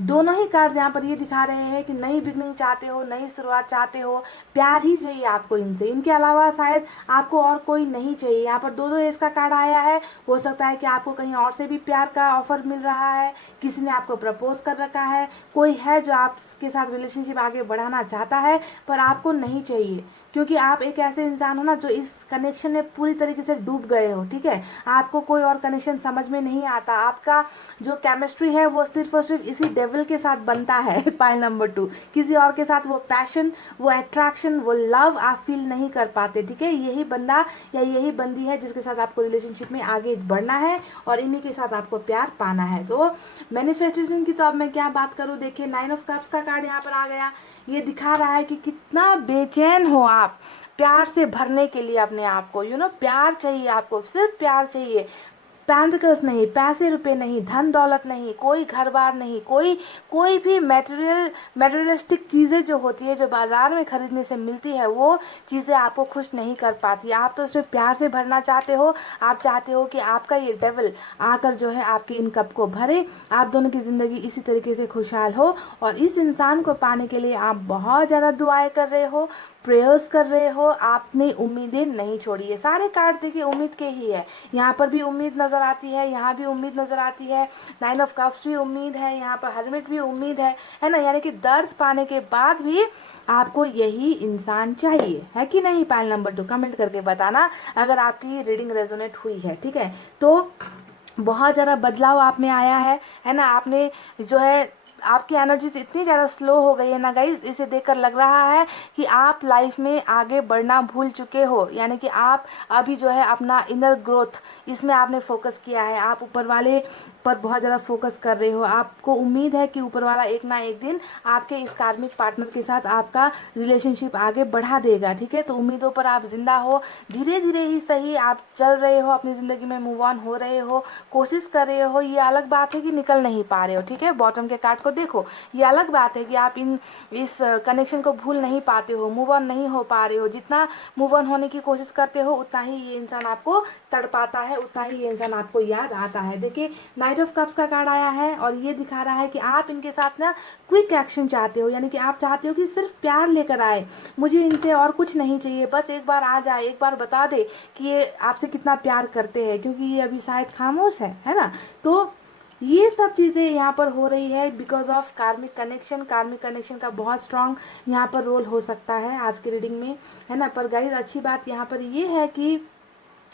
दोनों ही कार्ड्स यहाँ पर ये दिखा रहे हैं कि नई बिगनिंग चाहते हो, नई शुरुआत चाहते हो, प्यार ही चाहिए आपको इनसे, इनके अलावा शायद आपको और कोई नहीं चाहिए। यहाँ पर दो एस का कार्ड आया है, हो सकता है कि आपको कहीं और से भी प्यार का ऑफर मिल रहा है, किसी ने आपको प्रपोज कर रखा है, कोई है जो आपके साथ रिलेशनशिप आगे बढ़ाना चाहता है, पर आपको नहीं चाहिए, क्योंकि आप एक ऐसे इंसान हो ना जो इस कनेक्शन में पूरी तरीके से डूब गए हो, ठीक है। आपको कोई और कनेक्शन समझ में नहीं आता, आपका जो केमिस्ट्री है वो सिर्फ और सिर्फ इसी डेविल के साथ बनता है। पाइल नंबर 2, किसी और के साथ वो पैशन, वो अट्रैक्शन, वो लव आप फील नहीं कर पाते, ठीक है। यही बंदा या यही बंदी है जिसके साथ आपको रिलेशनशिप में आगे बढ़ना है और इन्हीं के साथ आपको प्यार पाना है। तो मैनिफेस्टेशन की तो अब मैं क्या बात करूँ। देखिए 9 ऑफ कप्स का कार्ड यहाँ पर आ गया, ये दिखा रहा है कि कितना बेचैन हो आप प्यार से भरने के लिए अपने आप को। प्यार चाहिए आपको, सिर्फ प्यार चाहिए। पेंटिकल्स नहीं, पैसे रुपए नहीं, धन दौलत नहीं, कोई घर बार नहीं, कोई भी मटेरियलिस्टिक चीज़ें जो होती है, जो बाजार में खरीदने से मिलती है, वो चीज़ें आपको खुश नहीं कर पाती। आप तो सिर्फ प्यार से भरना चाहते हो। आप चाहते हो कि आपका ये डेविल आकर जो है आपके इन कप को भरे, आप दोनों की ज़िंदगी इसी तरीके से खुशहाल हो। और इस इंसान को पाने के लिए आप बहुत ज़्यादा दुआएं कर रहे हो, प्रेयर्स कर रहे हो, आपने उम्मीदें नहीं छोड़ी है। सारे कार्ड देखिए उम्मीद के ही है, यहाँ पर भी उम्मीद नज़र आती है, यहाँ भी उम्मीद नज़र आती है, 9 ऑफ कप्स भी उम्मीद है, यहाँ पर हर्मिट भी उम्मीद है ना। यानी कि दर्द पाने के बाद भी आपको यही इंसान चाहिए, है कि नहीं। पाइल नंबर 2 कमेंट करके बताना अगर आपकी रीडिंग रेजोनेट हुई है, ठीक है। तो बहुत ज़्यादा बदलाव आप में आया है ना। आपने जो है आपकी एनर्जीज इतनी ज़्यादा स्लो हो गई है ना गाइज, इसे देखकर लग रहा है कि आप लाइफ में आगे बढ़ना भूल चुके हो। यानी कि आप अभी जो है अपना इनर ग्रोथ, इसमें आपने फोकस किया है। आप ऊपर वाले पर बहुत ज़्यादा फोकस कर रहे हो। आपको उम्मीद है कि ऊपर वाला एक ना एक दिन आपके इस कार्मिक पार्टनर के साथ आपका रिलेशनशिप आगे बढ़ा देगा, ठीक है। तो उम्मीदों पर आप जिंदा हो, धीरे धीरे ही सही आप चल रहे हो, अपनी ज़िंदगी में मूव ऑन हो रहे हो, कोशिश कर रहे हो। ये अलग बात है कि निकल नहीं पा रहे हो, ठीक है। बॉटम के कार्ड को देखो, ये अलग बात है कि आप इस कनेक्शन को भूल नहीं पाते हो, मूव ऑन नहीं हो पा रहे हो। जितना मूव ऑन होने की कोशिश करते हो उतना ही ये इंसान आपको तड़पाता है, उतना ही ये इंसान आपको याद आता है। देखिए नाइट ऑफ कप्स का कार्ड आया है और ये दिखा रहा है कि आप इनके साथ ना क्विक एक्शन चाहते हो, यानी कि आप चाहते हो कि सिर्फ प्यार लेकर आए, मुझे इनसे और कुछ नहीं चाहिए, बस एक बार आ जाए, एक बार बता दे कि ये आपसे कितना प्यार करते हैं, क्योंकि ये अभी शायद खामोश है ना। तो ये सब चीज़ें यहाँ पर हो रही है because of karmic connection. Karmic connection का बहुत स्ट्रांग यहाँ पर रोल हो सकता है आज के रीडिंग में, है ना। पर गाइस अच्छी बात यहाँ पर ये है कि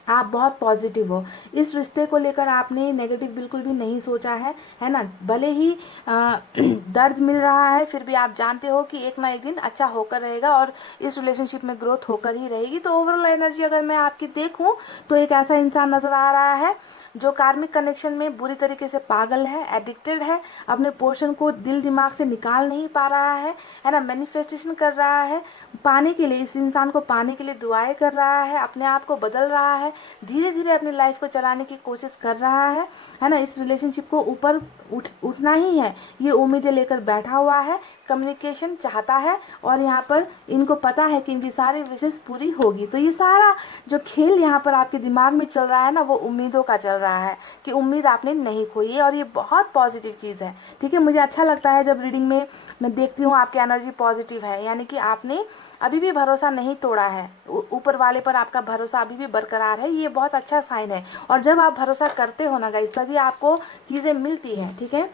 आप बहुत पॉजिटिव हो, इस रिश्ते को लेकर आपने नेगेटिव बिल्कुल भी नहीं सोचा है ना। भले ही दर्द मिल रहा है, फिर भी आप जानते हो कि एक ना एक दिन अच्छा होकर रहेगा और इस रिलेशनशिप में ग्रोथ होकर ही रहेगी। तो ओवरऑल एनर्जी अगर मैं आपकी देखूं तो एक ऐसा इंसान नजर आ रहा है जो कार्मिक कनेक्शन में बुरी तरीके से पागल है, एडिक्टेड है, अपने पोर्शन को दिल दिमाग से निकाल नहीं पा रहा है ना। मैनिफेस्टेशन कर रहा है पाने के लिए, इस इंसान को पाने के लिए दुआएं कर रहा है, अपने आप को बदल रहा है, धीरे धीरे अपनी लाइफ को चलाने की कोशिश कर रहा है ना। इस रिलेशनशिप को ऊपर उठना ही है, ये उम्मीदें लेकर बैठा हुआ है, कम्युनिकेशन चाहता है और यहाँ पर इनको पता है कि इनकी सारी विशेष पूरी होगी। तो ये सारा जो खेल यहाँ पर आपके दिमाग में चल रहा है ना, वो उम्मीदों का चल रहा है कि उम्मीद आपने नहीं खोई है और ये बहुत पॉजिटिव चीज़ है, ठीक है। मुझे अच्छा लगता है जब रीडिंग में मैं देखती हूँ आपकी एनर्जी पॉजिटिव है, यानी कि आपने अभी भी भरोसा नहीं तोड़ा है, ऊपर वाले पर आपका भरोसा अभी भी बरकरार है, ये बहुत अच्छा साइन है। और जब आप भरोसा करते हो ना गाइस, तभी आपको चीज़ें मिलती हैं, ठीक है।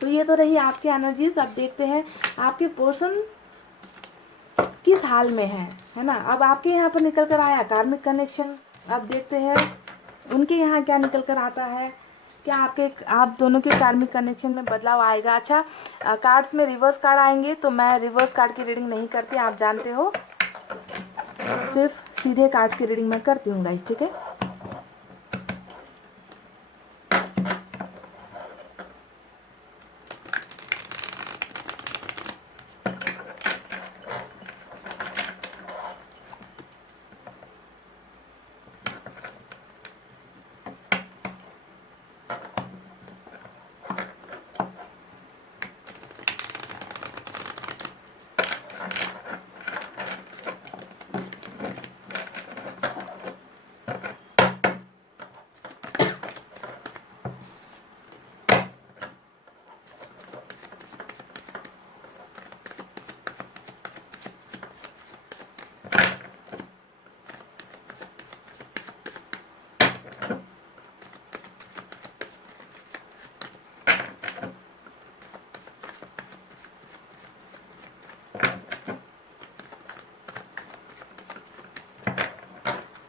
तो ये तो रही आपकी एनर्जीज। अब देखते हैं आपके पर्सन किस हाल में है ना। अब आपके यहाँ पर निकल कर आया कार्मिक कनेक्शन, अब देखते हैं उनके यहाँ क्या निकल कर आता है। क्या आप दोनों के कार्मिक कनेक्शन में बदलाव आएगा। अच्छा कार्ड्स में रिवर्स कार्ड आएंगे तो मैं रिवर्स कार्ड की रीडिंग नहीं करती, आप जानते हो, सिर्फ सीधे कार्ड की रीडिंग मैं करती हूँ गाइस, ठीक है।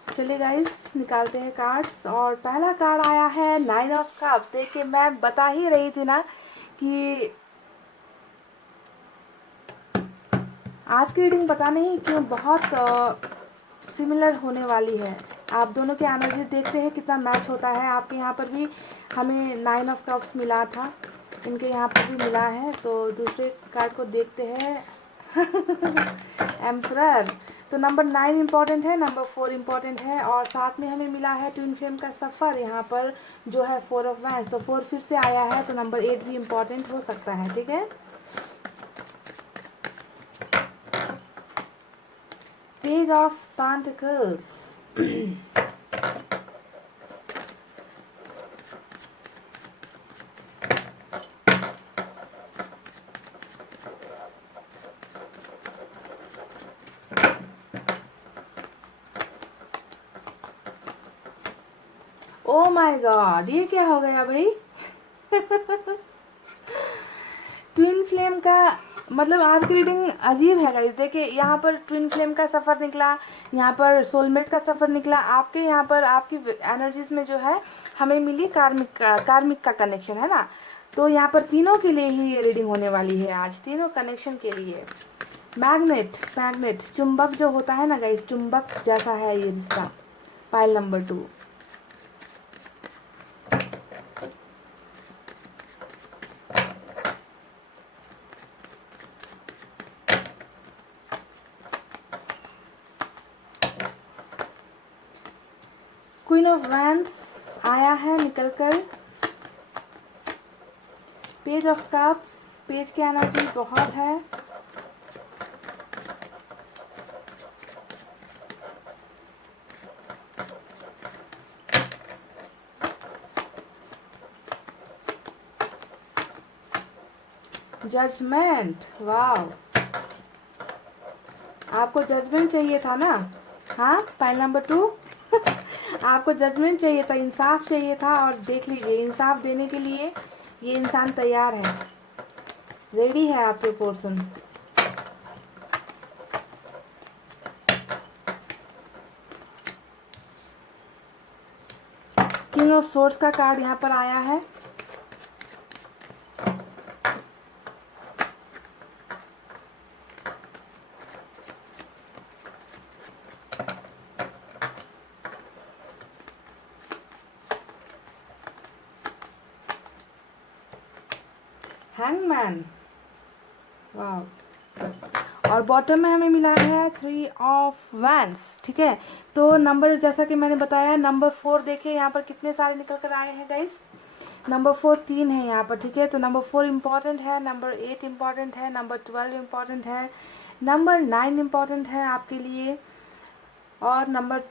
चलिए गाइस निकालते हैं कार्ड्स और पहला कार्ड आया है नाइन ऑफ कप्स। देखिए मैं बता ही रही थी ना कि आज की रीडिंग पता नहीं क्यों बहुत सिमिलर होने वाली है। आप दोनों के एनर्जी देखते हैं कितना मैच होता है। आपके यहाँ पर भी हमें नाइन ऑफ कप्स मिला था, इनके यहाँ पर भी मिला है। तो दूसरे कार्ड को देखते हैं एम्परर। तो नंबर 9 इम्पॉर्टेंट है, नंबर 4 इम्पॉर्टेंट है और साथ में हमें मिला है ट्विन फ्लेम का सफ़र यहाँ पर जो है 4 ऑफ वैंड्स। तो 4 फिर से आया है, तो नंबर 8 भी इम्पॉर्टेंट हो सकता है, ठीक है। Page of pentacles. Oh my God, ये क्या हो गया भाई ट्विन फ्लेम का मतलब आज की रीडिंग अजीब है गाइस। देखिए यहाँ पर ट्विन फ्लेम का सफ़र निकला, यहाँ पर सोलमेट का सफ़र निकला। आपके यहाँ पर आपकी एनर्जीज में जो है हमें मिली कार्मिक का कनेक्शन, है ना। तो यहाँ पर तीनों के लिए ही ये रीडिंग होने वाली है आज, तीनों कनेक्शन के लिए। मैग्नेट चुंबक जो होता है ना गाइस, चुंबक जैसा है ये रिश्ता। Pile number 2। ऑफ वैंड्स आया है निकल कर। पेज ऑफ कप्स, पेज की एनर्जी बहुत है। जजमेंट, वाह, आपको जजमेंट चाहिए था ना। हाँ, फाइल नंबर 2 आपको जजमेंट चाहिए था, इंसाफ चाहिए था, और देख लीजिए इंसाफ देने के लिए ये इंसान तैयार है, रेडी है आपके पोर्शन। किंग ऑफ सोर्स का कार्ड यहाँ पर आया है। हैंगमैन, वाह, और बॉटम में हमें मिला है 3 ऑफ वैंड्स। ठीक है, तो नंबर जैसा कि मैंने बताया नंबर 4 देखिए यहाँ पर कितने सारे निकल कर आए हैं गाइस। नंबर 4 3 है यहाँ पर। ठीक है, तो नंबर 4 इम्पॉर्टेंट है, नंबर 8 इम्पॉर्टेंट है, नंबर 12 इम्पॉर्टेंट है, नंबर 9 इम्पॉर्टेंट है आपके लिए, और नंबर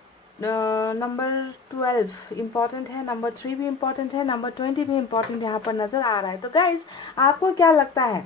12 इम्पॉर्टेंट है, नंबर 3 भी इम्पॉर्टेंट है, नंबर 20 भी इम्पॉर्टेंट यहाँ पर नज़र आ रहा है। तो गाइज आपको क्या लगता है,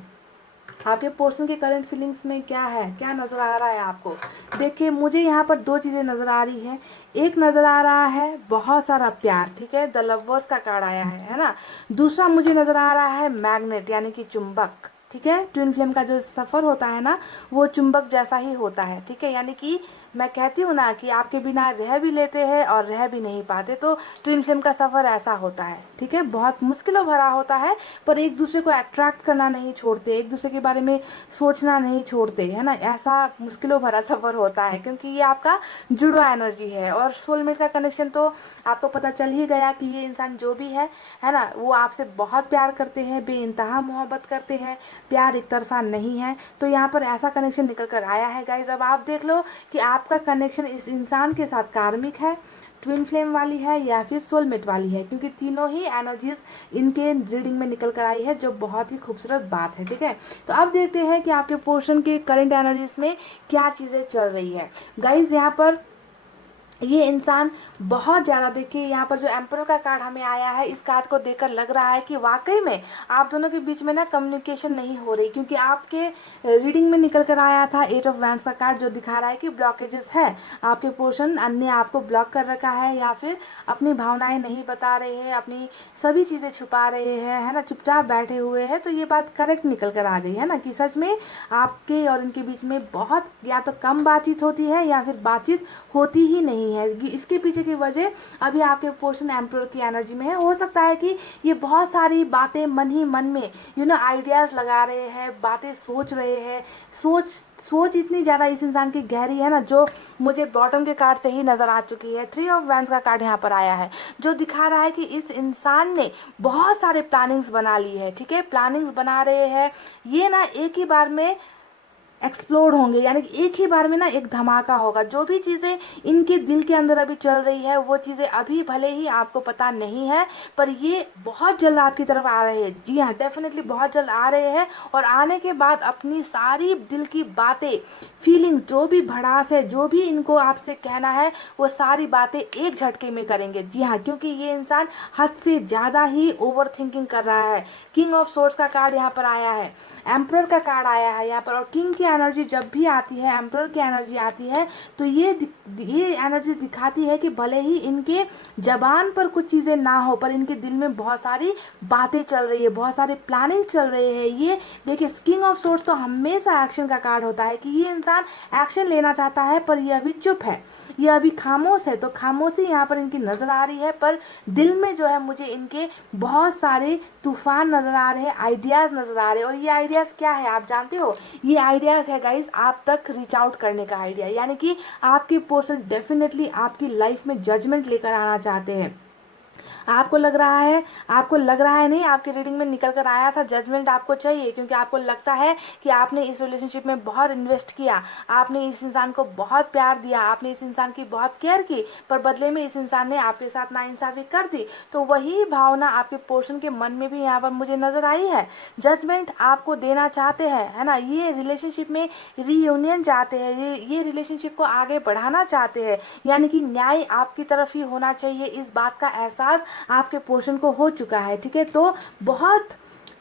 आपके पोर्शन के करंट फीलिंग्स में क्या है, क्या नज़र आ रहा है आपको? देखिए मुझे यहाँ पर 2 चीज़ें नज़र आ रही हैं। एक नज़र आ रहा है बहुत सारा प्यार, ठीक है, द लवर्स का कार्ड आया है ना। दूसरा मुझे नज़र आ रहा है मैग्नेट यानी कि चुंबक। ठीक है, ट्विन फ्लेम का जो सफ़र होता है ना वो चुंबक जैसा ही होता है। ठीक है, यानी कि मैं कहती हूँ ना कि आपके बिना रह भी लेते हैं और रह भी नहीं पाते, तो ट्विन फ्लेम का सफ़र ऐसा होता है। ठीक है, बहुत मुश्किलों भरा होता है, पर एक दूसरे को अट्रैक्ट करना नहीं छोड़ते, एक दूसरे के बारे में सोचना नहीं छोड़ते, है ना। ऐसा मुश्किलों भरा सफ़र होता है क्योंकि ये आपका जुड़वा एनर्जी है। और सोलमेट का कनेक्शन तो आपको पता चल ही गया कि ये इंसान जो भी है ना, वो आपसे बहुत प्यार करते हैं, बेइंतहा मोहब्बत करते हैं, प्यार एक तरफा नहीं है। तो यहाँ पर ऐसा कनेक्शन निकल कर आया है गाइज। अब आप देख लो कि आपका कनेक्शन इस इंसान के साथ कार्मिक है, ट्विन फ्लेम वाली है, या फिर सोलमेट वाली है, क्योंकि तीनों ही एनर्जीज इनके रीडिंग में निकल कर आई है, जो बहुत ही खूबसूरत बात है। ठीक है, तो अब देखते हैं कि आपके पोर्शन के करंट एनर्जीज में क्या चीज़ें चल रही है गाइज। यहाँ पर ये इंसान बहुत ज़्यादा, देखिए यहाँ पर जो एम्परर का कार्ड हमें आया है, इस कार्ड को देखकर लग रहा है कि वाकई में आप दोनों के बीच में ना कम्युनिकेशन नहीं हो रही, क्योंकि आपके रीडिंग में निकल कर आया था 8 ऑफ वैंड्स का कार्ड, जो दिखा रहा है कि ब्लॉकेजेस है, आपके पोर्शन अन्य आपको ब्लॉक कर रखा है, या फिर अपनी भावनाएं नहीं बता रहे हैं, अपनी सभी चीज़ें छुपा रहे हैं, है ना, चुपचाप बैठे हुए हैं। तो ये बात करेक्ट निकल कर आ गई है ना, कि सच में आपके और इनके बीच में बहुत या तो कम बातचीत होती है या फिर बातचीत होती ही नहीं है। इसके पीछे की वजह अभी आपके पोर्शन एम्परर की एनर्जी में है। हो सकता है कि ये बहुत सारी बातें मन ही मन में आइडियाज़ लगा रहे हैं, बातें सोच रहे हैं, सोच इतनी ज़्यादा इस इंसान की गहरी है ना, जो मुझे बॉटम के कार्ड से ही नज़र आ चुकी है। 3 ऑफ वैंड्स का कार्ड यहाँ पर आया है, जो दिखा रहा है कि इस इंसान ने बहुत सारे प्लानिंग्स बना ली है। ठीक है, प्लानिंग्स बना रहे हैं, ये ना एक ही बार में एक्सप्लोड होंगे, यानी कि एक ही बार में ना एक धमाका होगा। जो भी चीज़ें इनके दिल के अंदर अभी चल रही है, वो चीज़ें अभी भले ही आपको पता नहीं है, पर ये बहुत जल्द आपकी तरफ आ रहे हैं। जी हाँ, डेफिनेटली बहुत जल्द आ रहे हैं, और आने के बाद अपनी सारी दिल की बातें, फीलिंग्स, जो भी भड़ास है, जो भी इनको आपसे कहना है, वो सारी बातें एक झटके में करेंगे। जी हाँ, क्योंकि ये इंसान हद से ज़्यादा ही ओवर थिंकिंग कर रहा है। किंग ऑफ सोर्ड्स का कार्ड यहाँ पर आया है, एम्परर का कार्ड आया है यहाँ पर, और किंग की एनर्जी जब भी आती है, एम्परर की एनर्जी आती है, तो ये एनर्जी दिखाती है कि भले ही इनके जबान पर कुछ चीज़ें ना हो, पर इनके दिल में बहुत सारी बातें चल रही है, बहुत सारे प्लानिंग चल रहे हैं। ये देखिए, किंग ऑफ सोर्ड्स तो हमेशा एक्शन का कार्ड होता है, कि ये इंसान एक्शन लेना चाहता है, पर ये अभी चुप है, ये अभी खामोश है। तो खामोशी यहाँ पर इनकी नज़र आ रही है, पर दिल में जो है मुझे इनके बहुत सारे तूफान नज़र आ रहे हैं, आइडियाज़ नज़र आ रहे हैं। और ये आइडियाज़ क्या है आप जानते हो? ये आइडियाज़ है गाइस आप तक रीच आउट करने का आइडिया, यानी कि आपके पर्सन डेफिनेटली आपकी लाइफ में जजमेंट लेकर आना चाहते हैं। आपको लग रहा है नहीं, आपकी रीडिंग में निकल कर आया था जजमेंट आपको चाहिए, क्योंकि आपको लगता है कि आपने इस रिलेशनशिप में बहुत इन्वेस्ट किया, आपने इस इंसान को बहुत प्यार दिया, आपने इस इंसान की बहुत केयर की, पर बदले में इस इंसान ने आपके साथ नाइंसाफ़ी कर दी। तो वही भावना आपके पोर्शन के मन में भी यहाँ पर मुझे नज़र आई है। जजमेंट आपको देना चाहते हैं, है ना, ये रिलेशनशिप में रीयूनियन चाहते हैं, ये रिलेशनशिप को आगे बढ़ाना चाहते हैं, यानी कि न्याय आपकी तरफ ही होना चाहिए, इस बात का एहसास आपके पोर्शन को हो चुका है। ठीक है, तो बहुत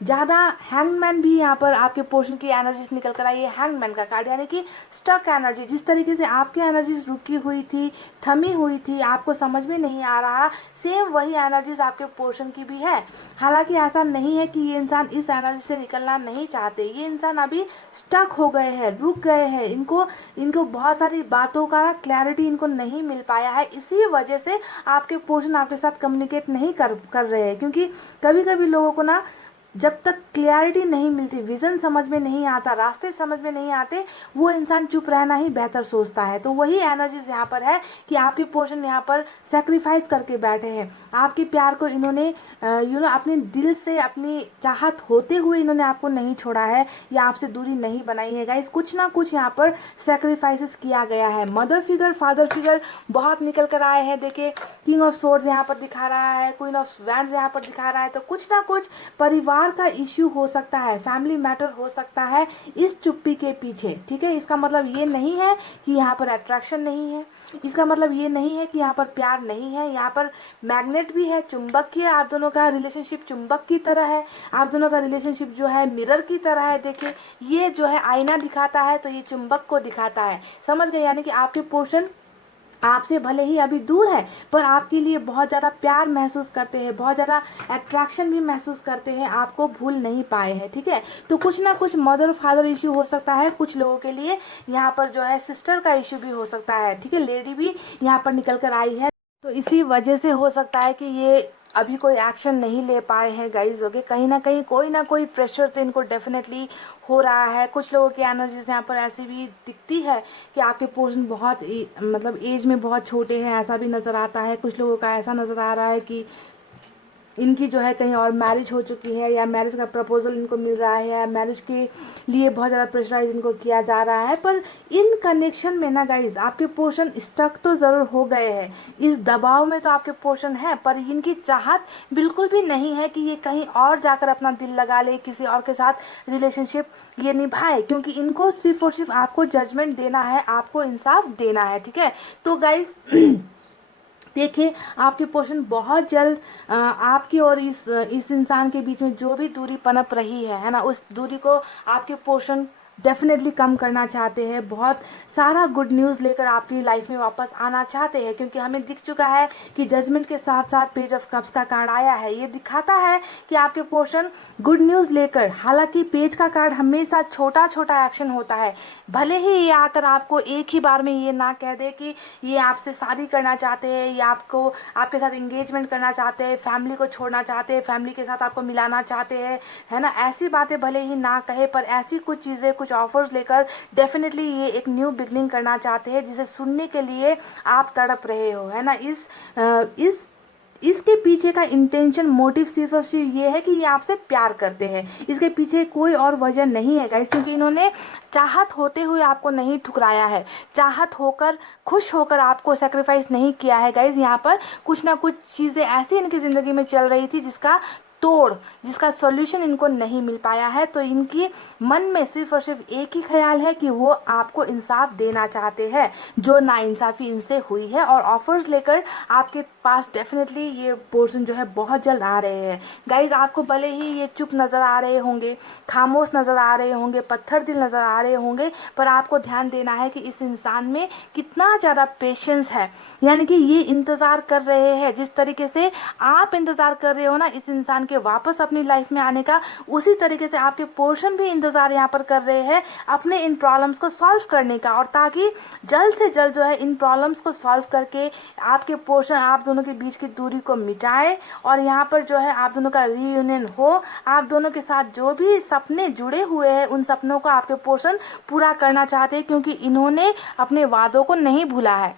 ज़्यादा हैंगमैन भी यहाँ पर आपके पोर्शन की एनर्जीज निकल कर आई है। हैंगमैन का कार्ड यानी कि स्टक एनर्जी, जिस तरीके से आपकी एनर्जीज रुकी हुई थी, थमी हुई थी, आपको समझ में नहीं आ रहा, सेम वही एनर्जीज आपके पोर्शन की भी है। हालांकि ऐसा नहीं है कि ये इंसान इस एनर्जी से निकलना नहीं चाहते, ये इंसान अभी स्टक हो गए हैं, रुक गए हैं, इनको बहुत सारी बातों का क्लैरिटी इनको नहीं मिल पाया है, इसी वजह से आपके पोर्शन आपके साथ कम्युनिकेट नहीं कर रहे हैं। क्योंकि कभी कभी लोगों को ना, जब तक क्लैरिटी नहीं मिलती, विज़न समझ में नहीं आता, रास्ते समझ में नहीं आते, वो इंसान चुप रहना ही बेहतर सोचता है। तो वही एनर्जीज यहाँ पर है कि आपके पोर्शन यहाँ पर सेक्रीफाइस करके बैठे हैं। आपके प्यार को इन्होंने अपने दिल से, अपनी चाहत होते हुए इन्होंने आपको नहीं छोड़ा है या आपसे दूरी नहीं बनाई है। गाइस, कुछ ना कुछ यहाँ पर सेक्रीफाइसेस किया गया है। मदर फिगर, फादर फिगर बहुत निकल कर आए हैं। देखिए, किंग ऑफ सोर्ड्स यहाँ पर दिखा रहा है, क्वीन ऑफ वैंड्स यहाँ पर दिखा रहा है। तो कुछ ना कुछ परिवार का इश्यू हो सकता है, फैमिली मैटर हो सकता है इस चुप्पी के पीछे। ठीक है, इसका मतलब ये नहीं है कि यहाँ पर अट्रैक्शन नहीं है, इसका मतलब ये नहीं है कि यहाँ पर प्यार नहीं है। यहाँ पर मैग्नेट भी है, चुंबकीय, आप दोनों का रिलेशनशिप चुंबक की तरह है, आप दोनों का रिलेशनशिप जो है मिरर की तरह है। देखिए, ये जो है आईना दिखाता है तो ये चुंबक को दिखाता है, समझ गए। यानी कि आपके पोर्शन आपसे भले ही अभी दूर है, पर आपके लिए बहुत ज़्यादा प्यार महसूस करते हैं, बहुत ज़्यादा अट्रैक्शन भी महसूस करते हैं, आपको भूल नहीं पाए हैं। ठीक है, तो कुछ ना कुछ मदर फादर इश्यू हो सकता है कुछ लोगों के लिए, यहाँ पर जो है सिस्टर का इश्यू भी हो सकता है। ठीक है, लेडी भी यहाँ पर निकल कर आई है, तो इसी वजह से हो सकता है कि ये अभी कोई एक्शन नहीं ले पाए हैं गाइज। ओके, कहीं ना कहीं कोई ना कोई प्रेशर तो इनको डेफिनेटली हो रहा है। कुछ लोगों की एनर्जीज यहाँ पर ऐसी भी दिखती है कि आपके पोर्शन बहुत मतलब एज में बहुत छोटे हैं, ऐसा भी नज़र आता है। कुछ लोगों का ऐसा नज़र आ रहा है कि इनकी जो है कहीं और मैरिज हो चुकी है, या मैरिज का प्रपोजल इनको मिल रहा है, या मैरिज के लिए बहुत ज़्यादा प्रेशराइज इनको किया जा रहा है। पर इन कनेक्शन में ना गाइज, आपके पोर्शन स्टक तो ज़रूर हो गए हैं, इस दबाव में तो आपके पोर्शन है, पर इनकी चाहत बिल्कुल भी नहीं है कि ये कहीं और जाकर अपना दिल लगा ले, किसी और के साथ रिलेशनशिप ये निभाए, क्योंकि इनको सिर्फ और सिर्फ आपको जजमेंट देना है, आपको इंसाफ देना है। ठीक है, तो गाइज देखिए, आपके पोर्शन बहुत जल्द आपकी और इस इंसान के बीच में जो भी दूरी पनप रही है ना, उस दूरी को आपके पोर्शन डेफिनेटली कम करना चाहते हैं। बहुत सारा गुड न्यूज़ लेकर आपकी लाइफ में वापस आना चाहते हैं, क्योंकि हमें दिख चुका है कि जजमेंट के साथ साथ पेज ऑफ कप्स का कार्ड आया है। ये दिखाता है कि आपके पोर्शन गुड न्यूज़ लेकर, हालांकि पेज का कार्ड हमेशा छोटा छोटा एक्शन होता है, भले ही ये आकर आपको एक ही बार में ये ना कह दे कि ये आपसे शादी करना चाहते हैं, या आपको आपके साथ इंगेजमेंट करना चाहते हैं, फैमिली को छोड़ना चाहते हैं, फैमिली के साथ आपको मिलाना चाहते हैं, है ना, ऐसी बातें भले ही ना कहे, पर ऐसी कुछ चीज़ें, कुछ ऑफर्स लेकर डेफिनेटली ये एक न्यू बिगनिंग करना चाहते हैं, जिसे सुनने के लिए आप तड़प रहे हो, है ना। इसके पीछे का इंटेंशन, मोटिव सिर्फ और सिर्फ ये है कि ये आपसे प्यार करते हैं, इसके पीछे कोई और वजह नहीं है गाइस, क्योंकि इन्होंने चाहत होते हुए आपको नहीं ठुकराया है, चाहत होकर, खुश होकर आपको सेक्रीफाइस नहीं किया है गाइस। यहाँ पर कुछ ना कुछ चीज़ें ऐसी इनकी ज़िंदगी में चल रही थी जिसका सॉल्यूशन इनको नहीं मिल पाया है, तो इनकी मन में सिर्फ और सिर्फ एक ही ख्याल है कि वो आपको इंसाफ देना चाहते हैं, जो नाइंसाफ़ी इनसे हुई है, और ऑफर्स लेकर आपके पास डेफिनेटली ये पोर्शन जो है बहुत जल्द आ रहे हैं गाइज। आपको भले ही ये चुप नज़र आ रहे होंगे, खामोश नज़र आ रहे होंगे, पत्थर दिल नज़र आ रहे होंगे, पर आपको ध्यान देना है कि इस इंसान में कितना ज़्यादा पेशेंस है, यानी कि ये इंतज़ार कर रहे हैं, जिस तरीके से आप इंतज़ार कर रहे हो ना इस इंसान के वापस अपनी लाइफ में आने का, उसी तरीके से आपके पोर्शन भी इंतज़ार यहाँ पर कर रहे हैं अपने इन प्रॉब्लम्स को सॉल्व करने का, और ताकि जल्द से जल्द जो है इन प्रॉब्लम्स को सॉल्व करके आपके पोर्शन, आप दोनों के बीच की दूरी को मिटाए, और यहाँ पर जो है आप दोनों का रीयूनियन हो। आप दोनों के साथ जो भी सपने जुड़े हुए हैं उन सपनों को आपके पोर्शन पूरा करना चाहते हैं, क्योंकि इन्होंने अपने वादों को नहीं भूला है।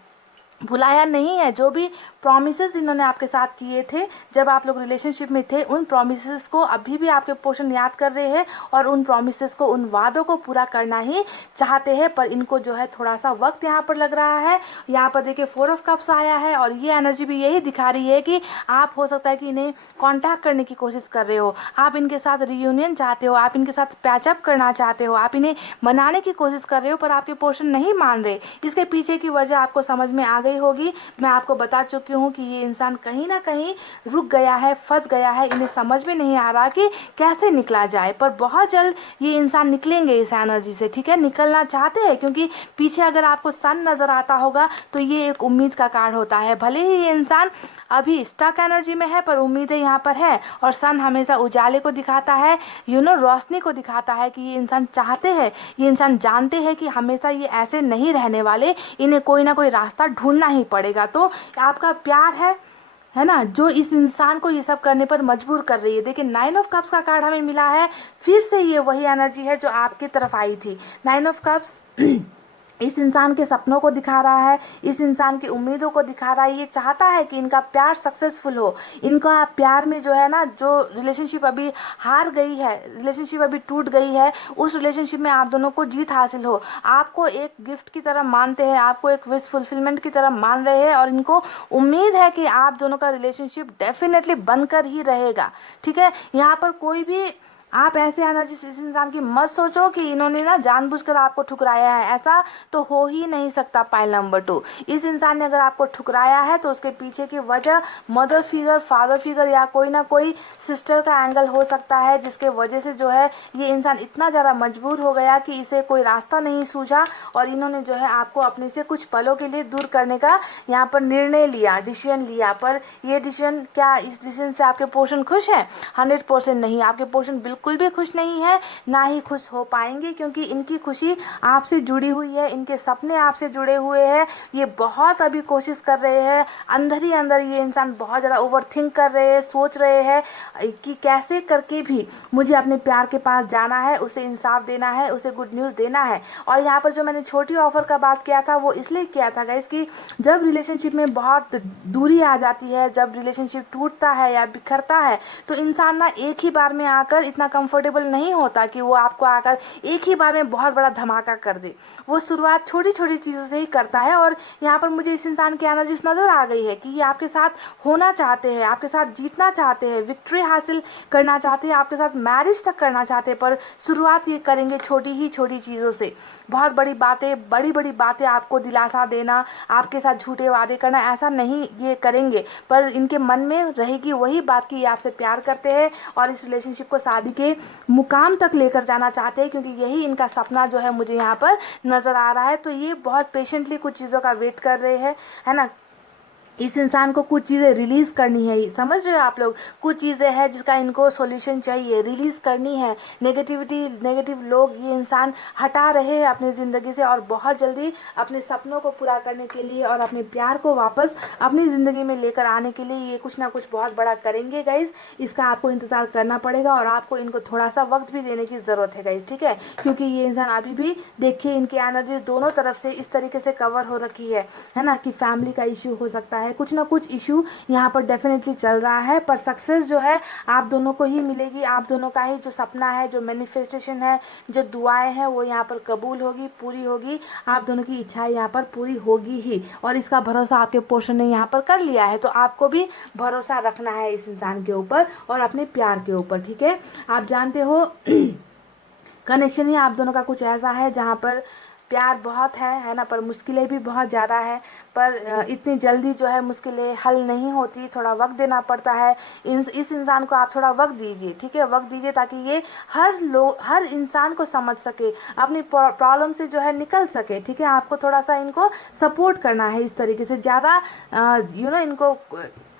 भुलाया नहीं है। जो भी प्रॉमिसेस इन्होंने आपके साथ किए थे जब आप लोग रिलेशनशिप में थे, उन प्रॉमिसेस को अभी भी आपके पोर्शन याद कर रहे हैं और उन प्रॉमिसेस को, उन वादों को पूरा करना ही चाहते हैं। पर इनको जो है थोड़ा सा वक्त यहाँ पर लग रहा है। यहाँ पर देखिए 4 ऑफ कप्स आया है और ये एनर्जी भी यही दिखा रही है कि आप हो सकता है कि इन्हें कॉन्टैक्ट करने की कोशिश कर रहे हो, आप इनके साथ रियूनियन चाहते हो, आप इनके साथ पैचअप करना चाहते हो, आप इन्हें मनाने की कोशिश कर रहे हो, पर आपके पोर्शन नहीं मान रहे। इसके पीछे की वजह आपको समझ में आ गई होगी। मैं आपको बता चुकी हूँ कि ये इंसान कहीं ना कहीं रुक गया है, फंस गया है, इन्हें समझ में नहीं आ रहा कि कैसे निकला जाए। पर बहुत जल्द ये इंसान निकलेंगे इस एनर्जी से, ठीक है, निकलना चाहते हैं, क्योंकि पीछे अगर आपको सन नजर आता होगा तो ये एक उम्मीद का कार्ड होता है। भले ही ये इंसान अभी स्टक एनर्जी में है पर उम्मीदें यहाँ पर है, और सन हमेशा उजाले को दिखाता है, रोशनी को दिखाता है कि ये इंसान चाहते हैं, ये इंसान जानते हैं कि हमेशा ये ऐसे नहीं रहने वाले, इन्हें कोई ना कोई रास्ता ढूंढना ही पड़ेगा। तो आपका प्यार है ना, जो इस इंसान को ये सब करने पर मजबूर कर रही है। देखिए 9 ऑफ कप्स का कार्ड हमें मिला है, फिर से ये वही एनर्जी है जो आपकी तरफ आई थी। 9 ऑफ कप्स इस इंसान के सपनों को दिखा रहा है, इस इंसान की उम्मीदों को दिखा रहा है। ये चाहता है कि इनका प्यार सक्सेसफुल हो, इनका प्यार में जो है ना, जो रिलेशनशिप अभी हार गई है, रिलेशनशिप अभी टूट गई है, उस रिलेशनशिप में आप दोनों को जीत हासिल हो। आपको एक गिफ्ट की तरह मानते हैं, आपको एक विश फुलफिलमेंट की तरह मान रहे हैं, और इनको उम्मीद है कि आप दोनों का रिलेशनशिप डेफिनेटली बनकर ही रहेगा, ठीक है। यहाँ पर कोई भी आप ऐसे एनर्जी से इस इंसान की मत सोचो कि इन्होंने ना जानबूझकर आपको ठुकराया है, ऐसा तो हो ही नहीं सकता। पाइल नंबर 2, इस इंसान ने अगर आपको ठुकराया है तो उसके पीछे की वजह मदर फिगर, फादर फिगर या कोई ना कोई सिस्टर का एंगल हो सकता है, जिसके वजह से जो है ये इंसान इतना ज़्यादा मजबूर हो गया कि इसे कोई रास्ता नहीं सूझा, और इन्होंने जो है आपको अपने से कुछ पलों के लिए दूर करने का यहाँ पर निर्णय लिया, डिसीजन लिया। पर ये डिसीजन, क्या इस डिसीजन से आपके पोर्शन खुश है? 100% नहीं। आपके पोर्शन बिल्कुल भी खुश नहीं है, ना ही खुश हो पाएंगे, क्योंकि इनकी खुशी आपसे जुड़ी हुई है, इनके सपने आपसे जुड़े हुए हैं। ये बहुत अभी कोशिश कर रहे हैं, अंदर ही अंदर ये इंसान बहुत ज़्यादा ओवरथिंक कर रहे हैं, सोच रहे हैं कि कैसे करके भी मुझे अपने प्यार के पास जाना है, उसे इंसाफ देना है, उसे गुड न्यूज़ देना है। और यहाँ पर जो मैंने छोटी ऑफर का बात किया था वो इसलिए किया था गाइस कि जब रिलेशनशिप में बहुत दूरी आ जाती है, जब रिलेशनशिप टूटता है या बिखरता है, तो इंसान ना एक ही बार में आकर इतना कंफर्टेबल नहीं होता कि वो आपको आकर एक ही बार में बहुत बड़ा धमाका कर दे। वो शुरुआत छोटी छोटी चीज़ों से ही करता है। और यहाँ पर मुझे इस इंसान की एनर्जी नज़र आ गई है कि ये आपके साथ होना चाहते हैं, आपके साथ जीतना चाहते हैं, विक्ट्री हासिल करना चाहते हैं, आपके साथ मैरिज तक करना चाहते हैं, पर शुरुआत ये करेंगे छोटी ही छोटी चीज़ों से। बहुत बड़ी बातें, बड़ी बड़ी बातें आपको दिलासा देना, आपके साथ झूठे वादे करना, ऐसा नहीं ये करेंगे। पर इनके मन में रहेगी वही बात कि ये आपसे प्यार करते हैं और इस रिलेशनशिप को शादी के मुकाम तक लेकर जाना चाहते हैं, क्योंकि यही इनका सपना जो है मुझे यहाँ पर नज़र आ रहा है। तो ये बहुत पेशेंटली कुछ चीज़ों का वेट कर रहे हैं, है ना। इस इंसान को कुछ चीज़ें रिलीज़ करनी है, समझ रहे हो आप लोग, कुछ चीज़ें हैं जिसका इनको सॉल्यूशन चाहिए, रिलीज़ करनी है। नेगेटिव लोग ये इंसान हटा रहे हैं अपनी ज़िंदगी से, और बहुत जल्दी अपने सपनों को पूरा करने के लिए और अपने प्यार को वापस अपनी ज़िंदगी में लेकर आने के लिए ये कुछ ना कुछ बहुत बड़ा करेंगे गाइज। इसका आपको इंतज़ार करना पड़ेगा और आपको इनको थोड़ा सा वक्त भी देने की ज़रूरत है गाइज, ठीक है। क्योंकि ये इंसान अभी भी देखिए इनकी एनर्जी दोनों तरफ से इस तरीके से कवर हो रखी है ना, कि फैमिली का इश्यू हो सकता है, कुछ ना कुछ इशू यहाँ पर डेफिनेटली चल रहा है। पर सक्सेस जो है आप दोनों को ही मिलेगी, आप दोनों का ही जो सपना है, जो मैनिफेस्टेशन है, जो दुआएं हैं, वो यहाँ पर कबूल होगी, पूरी होगी। आप दोनों की इच्छाएं यहाँ पर पूरी होगी ही, और इसका भरोसा आपके पोर्शन ने यहाँ पर कर लिया है। तो आपको भी भरोसा रखना है इस इंसान के ऊपर और अपने प्यार के ऊपर, ठीक है। आप जानते हो कनेक्शन ही आप दोनों का कुछ ऐसा है जहाँ पर प्यार बहुत है ना, पर मुश्किलें भी बहुत ज़्यादा है। पर इतनी जल्दी जो है मुश्किलें हल नहीं होती, थोड़ा वक्त देना पड़ता है। इस इंसान को आप थोड़ा वक्त दीजिए, ठीक है, वक्त दीजिए, ताकि ये हर इंसान को समझ सके, अपनी प्रॉब्लम से जो है निकल सके, ठीक है। आपको थोड़ा सा इनको सपोर्ट करना है इस तरीके से, ज़्यादा इनको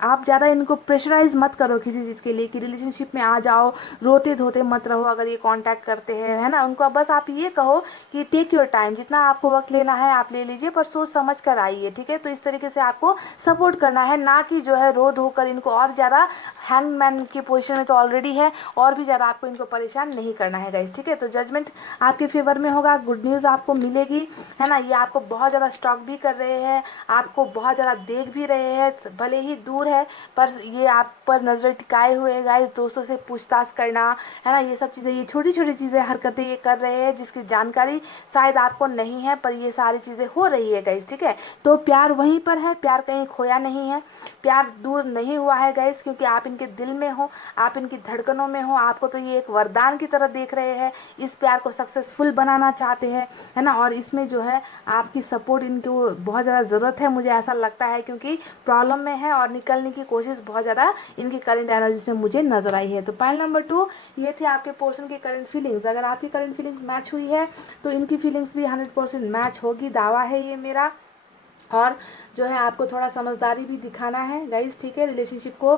आप ज़्यादा इनको प्रेशराइज मत करो किसी चीज़ के लिए कि रिलेशनशिप में आ जाओ, रोते धोते मत रहो अगर ये कांटेक्ट करते हैं, है ना। उनको बस आप ये कहो कि टेक योर टाइम, जितना आपको वक्त लेना है आप ले लीजिए, पर सोच समझ कर आइए, ठीक है। तो इस तरीके से आपको सपोर्ट करना है, ना कि जो है रो धो कर इनको और ज़्यादा, हैंगमैन की पोजीशन में तो ऑलरेडी है, और भी ज़्यादा आपको इनको परेशान नहीं करना है गाइस, ठीक है। तो जजमेंट आपके फेवर में होगा, गुड न्यूज़ आपको मिलेगी, है ना। ये आपको बहुत ज़्यादा स्टॉक भी कर रहे हैं, आपको बहुत ज़्यादा देख भी रहे हैं, भले ही दूर है पर ये आप पर नज़र टिकाए हुए हैं गाइस। दोस्तों से पूछताछ करना, है ना, ये सब चीज़ें, ये छोटी छोटी चीज़ें, हरकतें ये कर रहे हैं जिसकी जानकारी शायद आपको नहीं है, पर ये सारी चीज़ें हो रही है गाइस, ठीक है। तो प्यार वहीं पर है, प्यार कहीं खोया नहीं है, प्यार दूर नहीं हुआ है गाइस, क्योंकि आप इनके दिल में हो, आप इनकी धड़कनों में हो। आपको तो ये एक वरदान की तरह देख रहे हैं, इस प्यार को सक्सेसफुल बनाना चाहते हैं, है ना। और इसमें जो है आपकी सपोर्ट इनको बहुत ज़्यादा ज़रूरत है, मुझे ऐसा लगता है, क्योंकि प्रॉब्लम में है और निकलने की कोशिश बहुत ज़्यादा इनकी करंट एनर्जी से मुझे नजर आई है। तो पॉइंट नंबर 2 ये थे आपके पोर्शन की करंट फीलिंग्स। अगर आपकी करंट फीलिंग्स मैच हुई है तो इनकी फीलिंग्स भी 100% मैच होगी, दावा है ये मेरा। और जो है आपको थोड़ा समझदारी भी दिखाना है गाइस, ठीक है। रिलेशनशिप को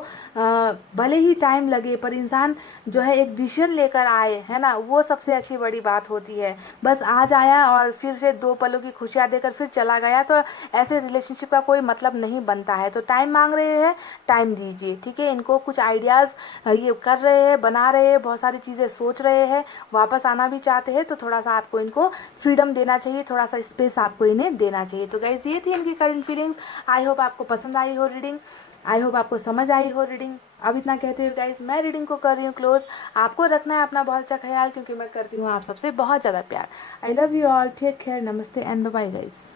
भले ही टाइम लगे पर इंसान जो है एक डिसीजन लेकर आए, है ना, वो सबसे अच्छी बड़ी बात होती है। बस आज आया और फिर से 2 पलों की खुशियाँ देकर फिर चला गया, तो ऐसे रिलेशनशिप का कोई मतलब नहीं बनता है। तो टाइम मांग रहे हैं, टाइम दीजिए, ठीक है। इनको कुछ आइडियाज़ ये कर रहे हैं, बना रहे हैं, बहुत सारी चीज़ें सोच रहे हैं, वापस आना भी चाहते हैं, तो थोड़ा सा आपको इनको फ्रीडम देना चाहिए, थोड़ा सा स्पेस आपको इन्हें देना चाहिए। तो गाइस ये थी इनकी करंट फीलिंग्स। आई होप आपको पसंद आई हो रीडिंग, आई होप आपको समझ आई हो रीडिंग। अब इतना कहते हुए गाइस मैं रीडिंग को कर रही हूँ क्लोज। आपको रखना है अपना बहुत अच्छा ख्याल, क्योंकि मैं करती हूँ आप सबसे बहुत ज़्यादा प्यार। I love you all, take care, नमस्ते एंड बाय गाइस।